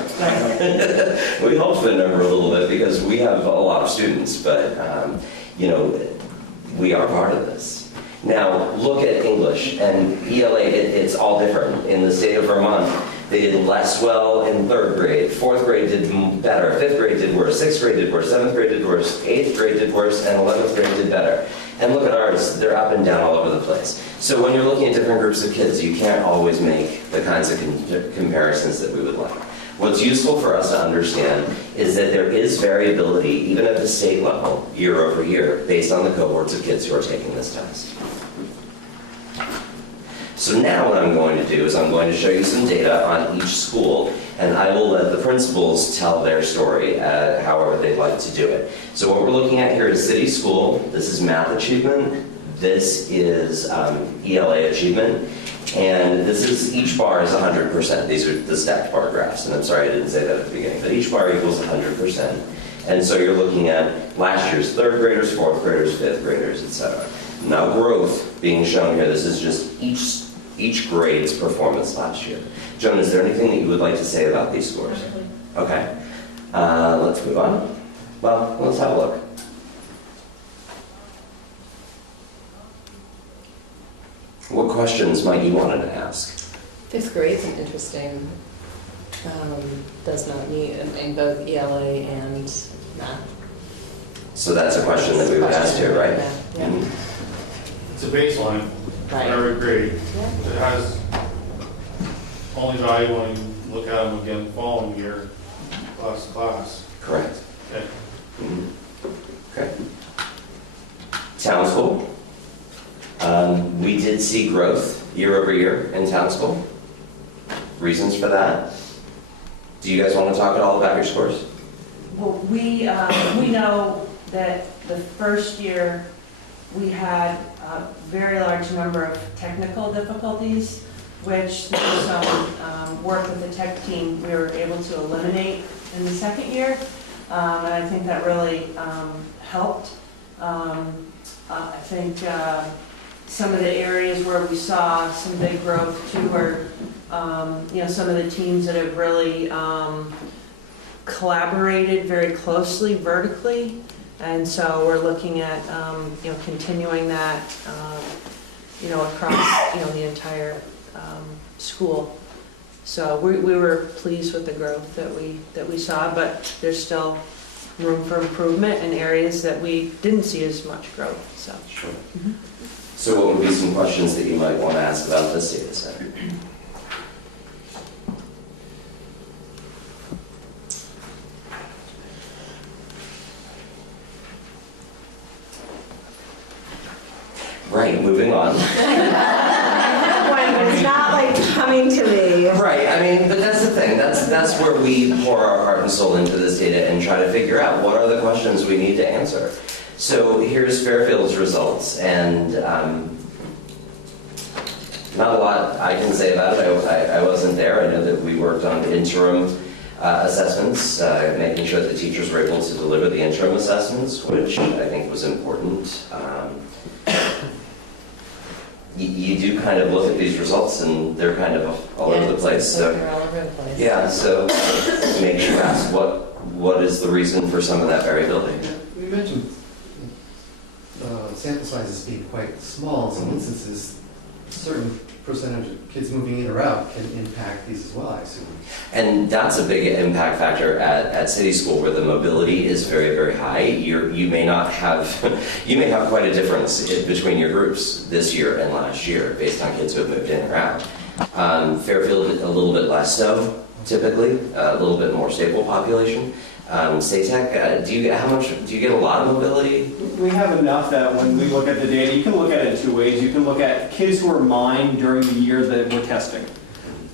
We helped their number a little bit because we have a lot of students, but you know, we are part of this. Now, look at English and ELA, it's all different. In the state of Vermont, they did less well in 3rd grade. 4th grade did better. 5th grade did worse. 6th grade did worse. 7th grade did worse. 8th grade did worse. And 11th grade did better. And look at ours, they're up and down all over the place. So when you're looking at different groups of kids, you can't always make the kinds of comparisons that we would like. What's useful for us to understand is that there is variability, even at the state level, year over year, based on the cohorts of kids who are taking this test. So now what I'm going to do is I'm going to show you some data on each school, and I will let the principals tell their story however they'd like to do it. So what we're looking at here is city school. This is math achievement. This is ELA achievement. And this is, each bar is 100%. These are the stacked bar graphs. And I'm sorry I didn't say that at the beginning, but each bar equals 100%. And so you're looking at last year's 3rd graders, 4th graders, 5th graders, etc. Now growth being shown here, this is just each grade's performance last year. Joan, is there anything that you would like to say about these scores? Okay. Let's move on. Well, let's have a look. What questions might you want to ask? 5th grade's an interesting, does not meet in both ELA and math. So that's a question that we would ask here, right? Yeah. It's a baseline for Right. every grade. Yeah. It has only value when you look at them again the following year, class to class. Correct. Okay. Okay. Town school. We did see growth year over year in town school. Reasons for that? Do you guys want to talk at all about your scores? Well, we know that the first year we had a very large number of technical difficulties, which through some work with the tech team, we were able to eliminate in the second year. And I think that really helped. I think some of the areas where we saw some big growth too were, some of the teams that have really collaborated very closely vertically. And so we're looking at, continuing that, across, the entire school. So we were pleased with the growth that we saw, but there's still room for improvement in areas that we didn't see as much growth, so. Sure. So what would be some questions that you might want to ask about this data set? Right, moving on. It's not like coming to me. Right, I mean, but that's the thing. That's where we pour our heart and soul into this data and try to figure out what are the questions we need to answer. So here's Fairfield's results, and not a lot I can say about it. I wasn't there. I know that we worked on interim assessments, making sure that the teachers were able to deliver the interim assessments, which I think was important. You do kind of look at these results and they're kind of all over the place. So they're all over the place. yeah, so make sure to ask what is the reason for some of that variability. We mentioned sample sizes being quite small. In some instances, a certain percentage of kids moving in or out can impact these as well, I assume. And that's a big impact factor at city school, where the mobility is very, very high. You may not have, you may have quite a difference between your groups this year and last year based on kids who have moved in or out. Fairfield, a little bit less so, typically, a little bit more stable population. SATEC, do you get a lot of mobility? We have enough that when we look at the data, you can look at it in two ways. You can look at kids who are mined during the year that we're testing,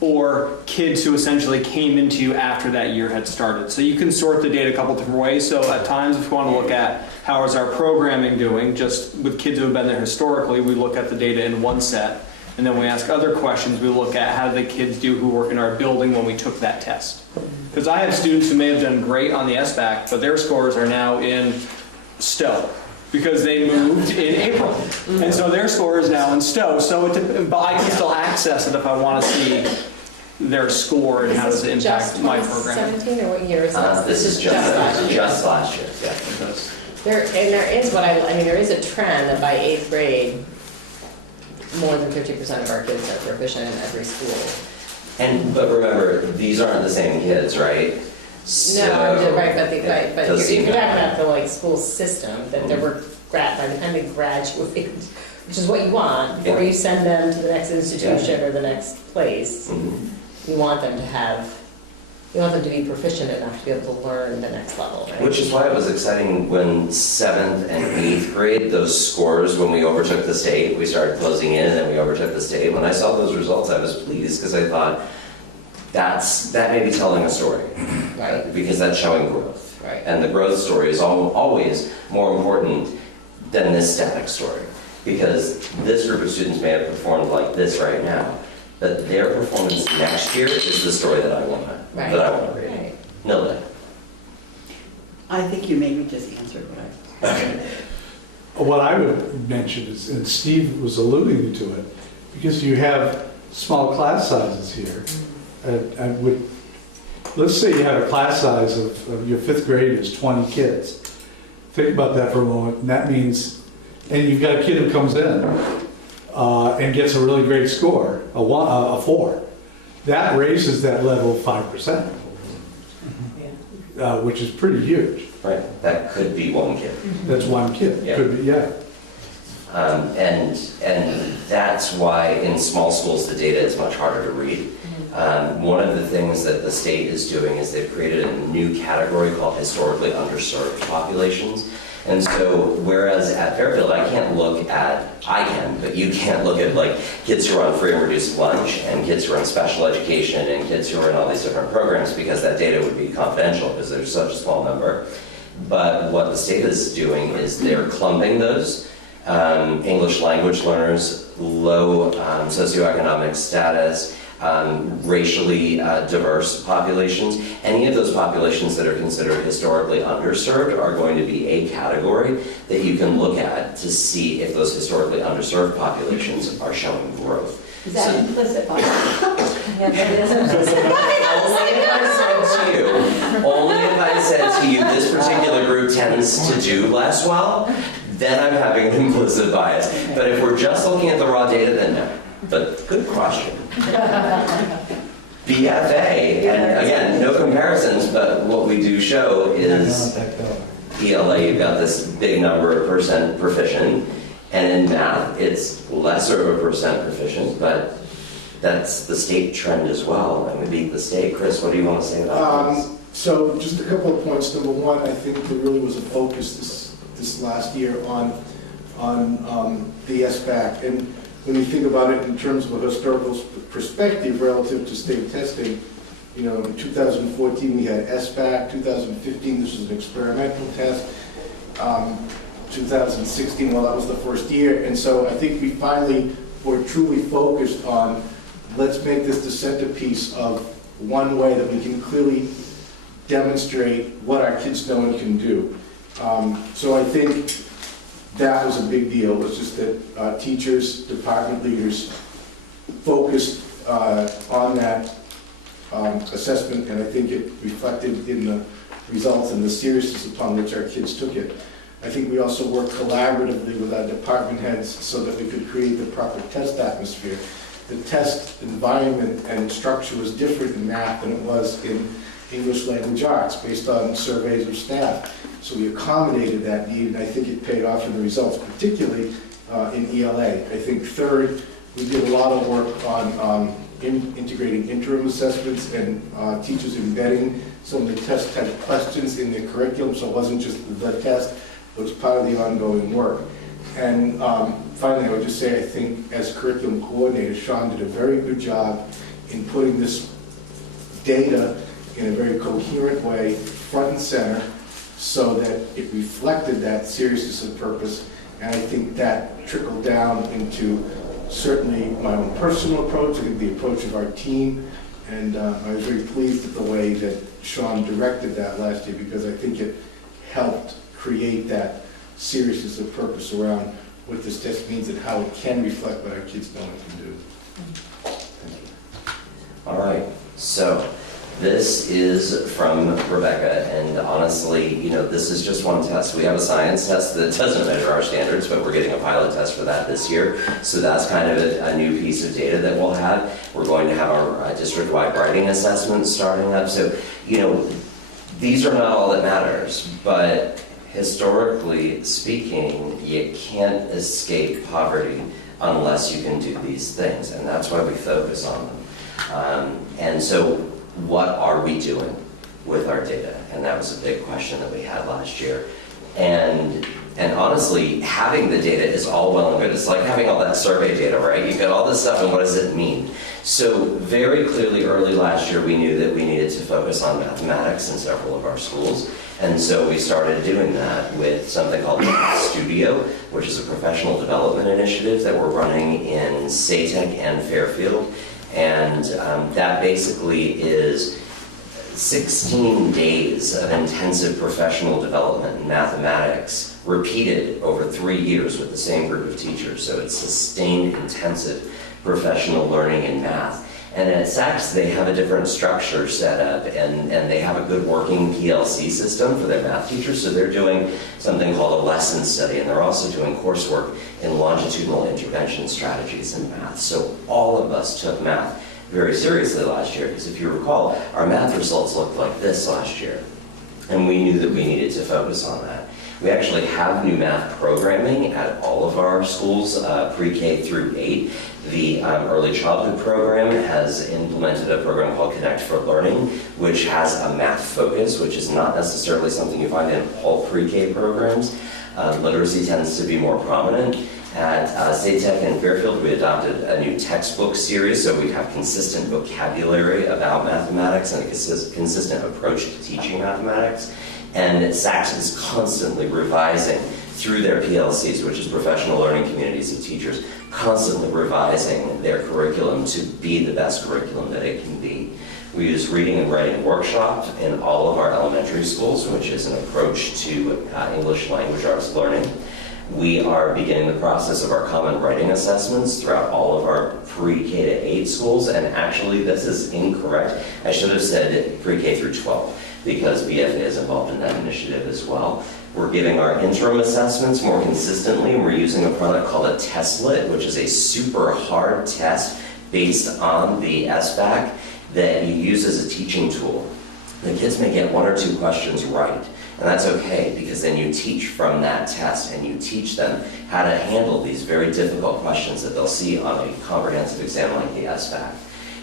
or kids who essentially came into you after that year had started. So you can sort the data a couple different ways. So at times, if we want to look at how is our programming doing, just with kids who have been there historically, we look at the data in one set. And then we ask other questions. We look at how do the kids do who work in our building when we took that test. Because I have students who may have done great on the SBAC, but their scores are now in Stowe because they moved in April. And so their score is now in Stowe. So but I can still access it if I want to see their score and how does it impact my program. 17 or what year is this? This is just last year. Yeah. There is there is a trend that by 8th grade, more than 50% of our kids are proficient in every school. But remember, these aren't the same kids, right? So Right, but you're talking about the school system, that there were, by the time they graduate, which is what you want, before you send them to the next institution or the next place, you want them to be proficient enough to be able to learn the next level, right? Which is why it was exciting when 7th and 8th grade, those scores, when we overtook the state, we started closing in and then we overtook the state. When I saw those results, I was pleased because I thought that may be telling a story, Right. Because that's showing growth. Right. And the growth story is always more important than this static story. Because this group of students may have performed like this right now, but their performance next year is the story that I want to read. Right. Nilda. I think you maybe just answered what I. What I would mention is, and Steve was alluding to it, because you have small class sizes here. Let's say you have a class size of your 5th grade is 20 kids. Think about that for a moment, and that means, and you've got a kid who comes in and gets a really great score, a 4. That raises that level 5%, which is pretty huge. Right, that could be one kid. That's one kid, Yeah. could be, yeah. And that's why in small schools the data is much harder to read. One of the things that the state is doing is they've created a new category called historically underserved populations. And so, whereas at Fairfield, I can, but you can't look at kids who are on free and reduced lunch and kids who are in special education and kids who are in all these different programs because that data would be confidential because there's such a small number. But what the state is doing is they're clumping those English language learners, low socioeconomic status, racially diverse populations. Any of those populations that are considered historically underserved are going to be a category that you can look at to see if those historically underserved populations are showing growth. Is that implicit? Only if I said to you, this particular group tends to do less well, then I'm having an implicit bias. But if we're just looking at the raw data, then no. But good question. BFA, and again, no comparisons, but what we do show is ELA, you've got this big number of percent proficient, and in math, it's lesser of a percent proficient, but that's the state trend as well, and we beat the state. Chris, what do you want to say about this? So just a couple of points. Number one, I think there really was a focus this last year on the SBAC, and when you think about it in terms of a historical perspective relative to state testing, in 2014 we had SBAC, 2015 this was an experimental test, 2016, well, that was the first year, and so I think we finally were truly focused on, let's make this the centerpiece of one way that we can clearly demonstrate what our kids know and can do. So I think that was a big deal. It was just that teachers, department leaders focused on that assessment, and I think it reflected in the results and the seriousness upon which our kids took it. I think we also worked collaboratively with our department heads so that we could create the proper test atmosphere. The test environment and structure was different in math than it was in English language arts based on surveys of staff. So we accommodated that need, and I think it paid off in the results, particularly in ELA. I think third, we did a lot of work on integrating interim assessments and teachers embedding some of the test type questions in the curriculum, so it wasn't just the test, it was part of the ongoing work. And finally, I would just say, I think as curriculum coordinator, Sean did a very good job in putting this data in a very coherent way, front and center, so that it reflected that seriousness and purpose. And I think that trickled down into certainly my own personal approach, I think the approach of our team, and I was very pleased with the way that Sean directed that last year, because I think it helped create that seriousness of purpose around what this test means and how it can reflect what our kids know and can do. All right, so this is from Rebecca, and honestly, you know, this is just one test. We have a science test that doesn't measure our standards, but we're getting a pilot test for that this year. So that's kind of a new piece of data that we'll have. We're going to have our district-wide writing assessments starting up. So, you know, these are not all that matters, but historically speaking, you can't escape poverty unless you can do these things, and that's why we focus on them. And so, what are we doing with our data? And that was a big question that we had last year. And honestly, having the data is all well and good. It's like having all that survey data, right? You've got all this stuff, and what does it mean? So very clearly early last year, we knew that we needed to focus on mathematics in several of our schools. And so we started doing that with something called Math Studio, which is a professional development initiative that we're running in SATEC and Fairfield. And that basically is 16 days of intensive professional development in mathematics repeated over 3 years with the same group of teachers. So it's sustained intensive professional learning in math. And at SACS, they have a different structure set up, and they have a good working PLC system for their math teachers. So they're doing something called a lesson study, and they're also doing coursework in longitudinal intervention strategies in math. So all of us took math very seriously last year, because if you recall, our math results looked like this last year. And we knew that we needed to focus on that. We actually have new math programming at all of our schools, pre-K through 8. The early childhood program has implemented a program called Connect for Learning, which has a math focus, which is not necessarily something you find in all pre-K programs. Literacy tends to be more prominent. At SATEC and Fairfield, we adopted a new textbook series, so we have consistent vocabulary about mathematics and a consistent approach to teaching mathematics. And SACS is constantly revising through their PLCs, which is professional learning communities of teachers, constantly revising their curriculum to be the best curriculum that it can be. We use reading and writing workshop in all of our elementary schools, which is an approach to English language arts learning. We are beginning the process of our common writing assessments throughout all of our pre-K to 8 schools, and actually this is incorrect. I should have said pre-K through 12, because BFA is involved in that initiative as well. We're giving our interim assessments more consistently, and we're using a product called a Testlet, which is a super hard test based on the SBAC that you use as a teaching tool. The kids may get 1 or 2 questions right, and that's okay, because then you teach from that test, and you teach them how to handle these very difficult questions that they'll see on a comprehensive exam like the SBAC.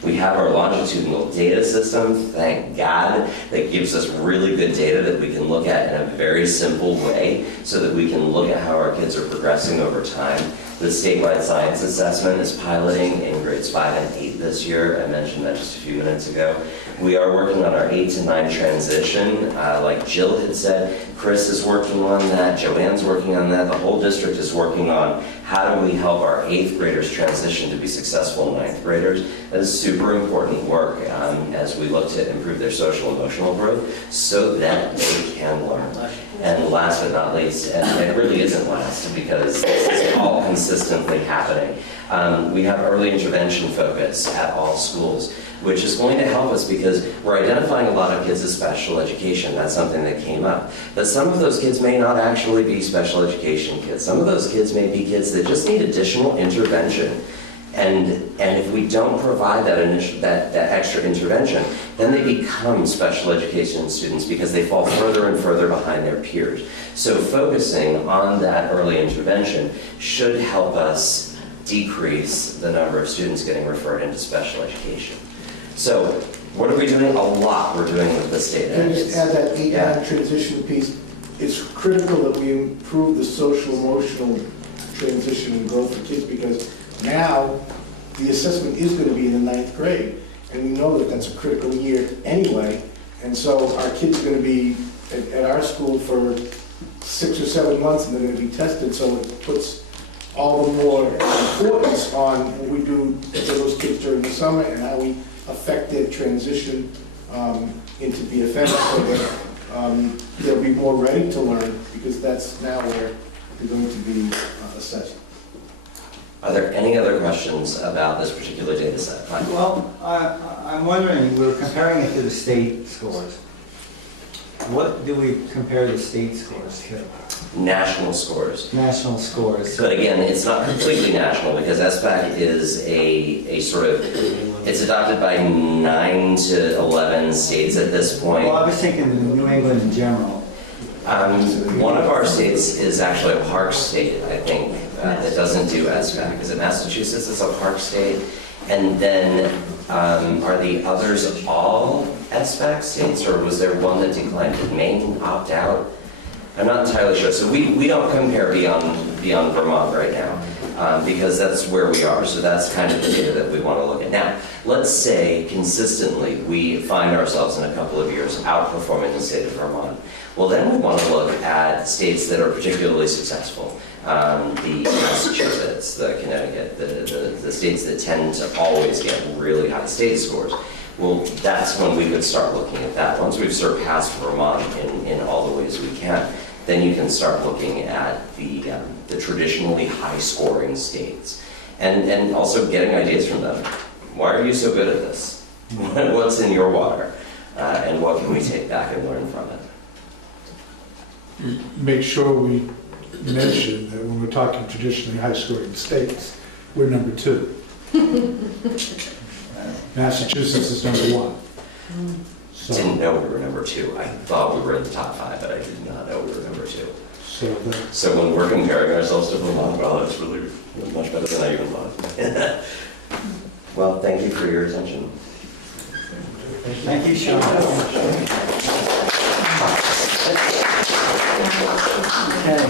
We have our longitudinal data system, thank God, that gives us really good data that we can look at in a very simple way, so that we can look at how our kids are progressing over time. The statewide science assessment is piloting in grades 5 and 8 this year. I mentioned that just a few minutes ago. We are working on our 8 to 9 transition. Like Jill had said, Chris is working on that, Joanne's working on that, the whole district is working on how do we help our 8th graders transition to be successful 9th graders. That is super important work as we look to improve their social emotional growth so that they can learn. And last but not least, and it really isn't last because this is all consistently happening, we have early intervention focus at all schools, which is going to help us because we're identifying a lot of kids as special education. That's something that came up. But some of those kids may not actually be special education kids. Some of those kids may be kids that just need additional intervention. And if we don't provide that extra intervention, then they become special education students because they fall further and further behind their peers. So focusing on that early intervention should help us decrease the number of students getting referred into special education. So what are we doing? A lot we're doing with the state Can I just add that Yeah. transition piece? It's critical that we improve the social emotional transition and growth for kids, because now the assessment is going to be in the 9th grade, and we know that that's a critical year anyway, and so our kids are going to be at our school for 6 or 7 months, and they're going to be tested, so it puts all the more importance on what we do for those kids during the summer and how we affect their transition into BFS, so that they'll be more ready to learn, because that's now where they're going to be assessed. Are there any other questions about this particular data set? Mike? Well, I'm wondering, we're comparing it to the state scores. What do we compare the state scores to? National scores. National scores. But again, it's not completely national, because SBAC is a sort of, it's adopted by 9 to 11 states at this point. Well, I was thinking New England in general. One of our states is actually a park state, I think, that doesn't do SBAC. Is it Massachusetts? It's a park state. And then, are the others all SBAC states, or was there one that declined? Did Maine opt out? I'm not entirely sure. So we don't compare beyond Vermont right now, because that's where we are. So that's kind of the data that we want to look at. Now, let's say consistently we find ourselves in a couple of years outperforming the state of Vermont. Well, then we want to look at states that are particularly successful. The Massachusetts, the Connecticut, the states that tend to always get really high state scores. Well, that's when we could start looking at that. Once we've surpassed Vermont in all the ways we can, then you can start looking at the traditionally high-scoring states. And also getting ideas from them. Why are you so good at this? What's in your water? And what can we take back and learn from it? Make sure we mention that when we're talking traditionally high-scoring states, we're number 2. Massachusetts is number 1. So, Didn't know we were number 2. I thought we were in the top 5, but I did not know we were number 2. so when we're comparing ourselves to Vermont, well, it's really much better than I even thought. Well, thank you for your attention. Thank you, Sean. Okay,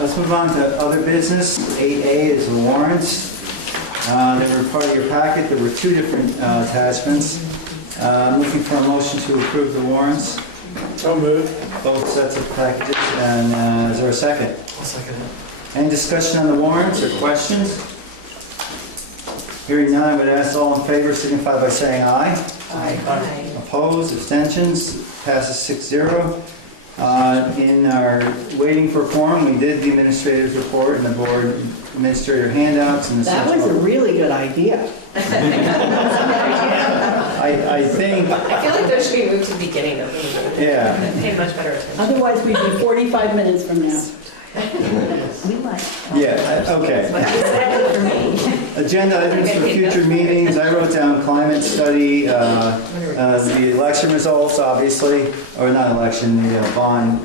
let's move on to other business. 8A is the warrants. They were part of your packet. There were 2 different attachments. I'm looking for a motion to approve the warrants. So moved. Both sets of packages. And is there a second? I'll second it. Any discussion on the warrants or questions? Hearing none, I would ask all in favor signify by saying aye. Aye. Opposed, abstentions, passes 6-0. In our waiting for quorum, we did the administrator's report and the board administrator handouts and the That was a really good idea. I think, I feel like there should be moved to the beginning of the meeting. yeah, Pay much better attention. Otherwise, we'd be 45 minutes from now. We like. yeah, okay. Agenda items for future meetings, I wrote down climate study, the election results, obviously, or not election, the bond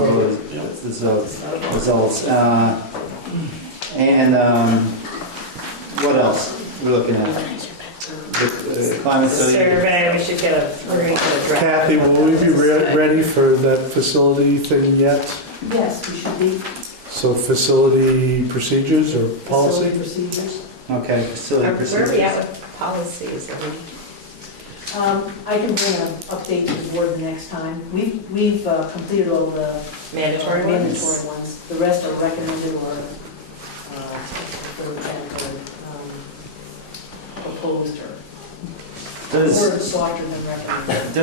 vote, results. And what else we're looking at? The climate study. Survey, we should get we're going to get a draft. Kathy, will we be ready for that facility thing yet? Yes, we should be. So facility procedures or policy? Facility procedures. Okay, facility Where are procedures. we at with policies? I can bring an update to the board the next time. We've completed all the Mandatory mandatory ones. The rest are recommended or proposed or word softer than recommended.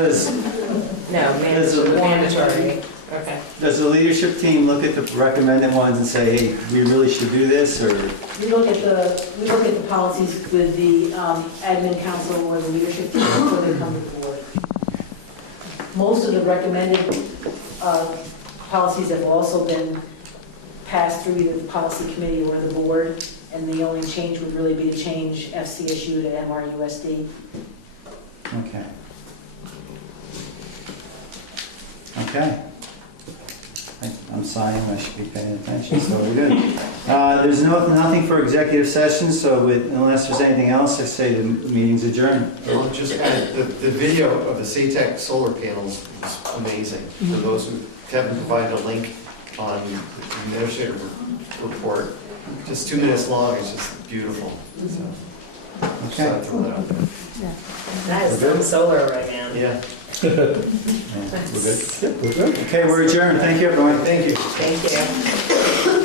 No, mandatory. Okay. Does the leadership team look at the recommended ones and say, hey, we really should do this, or? We look at the policies with the admin council or the leadership team before they come to the board. Most of the recommended policies have also been passed through either the policy committee or the board, and the only change would really be to change FCSU to MRUSD. Okay. Okay. I'm I'm signing, I should be paying attention, so we're good. There's nothing for executive session, so unless there's anything else, I say the meeting's adjourned. Well, just the video of the SATEC solar panels is amazing. For those who haven't provided a link on the administrator report, just 2 minutes long, it's just beautiful. So, just thought I'd throw that out there. That is some solar right now. Yeah. We're good? Yep, we're good. Okay, we're adjourned. Thank you, everyone. Thank you. Thank you.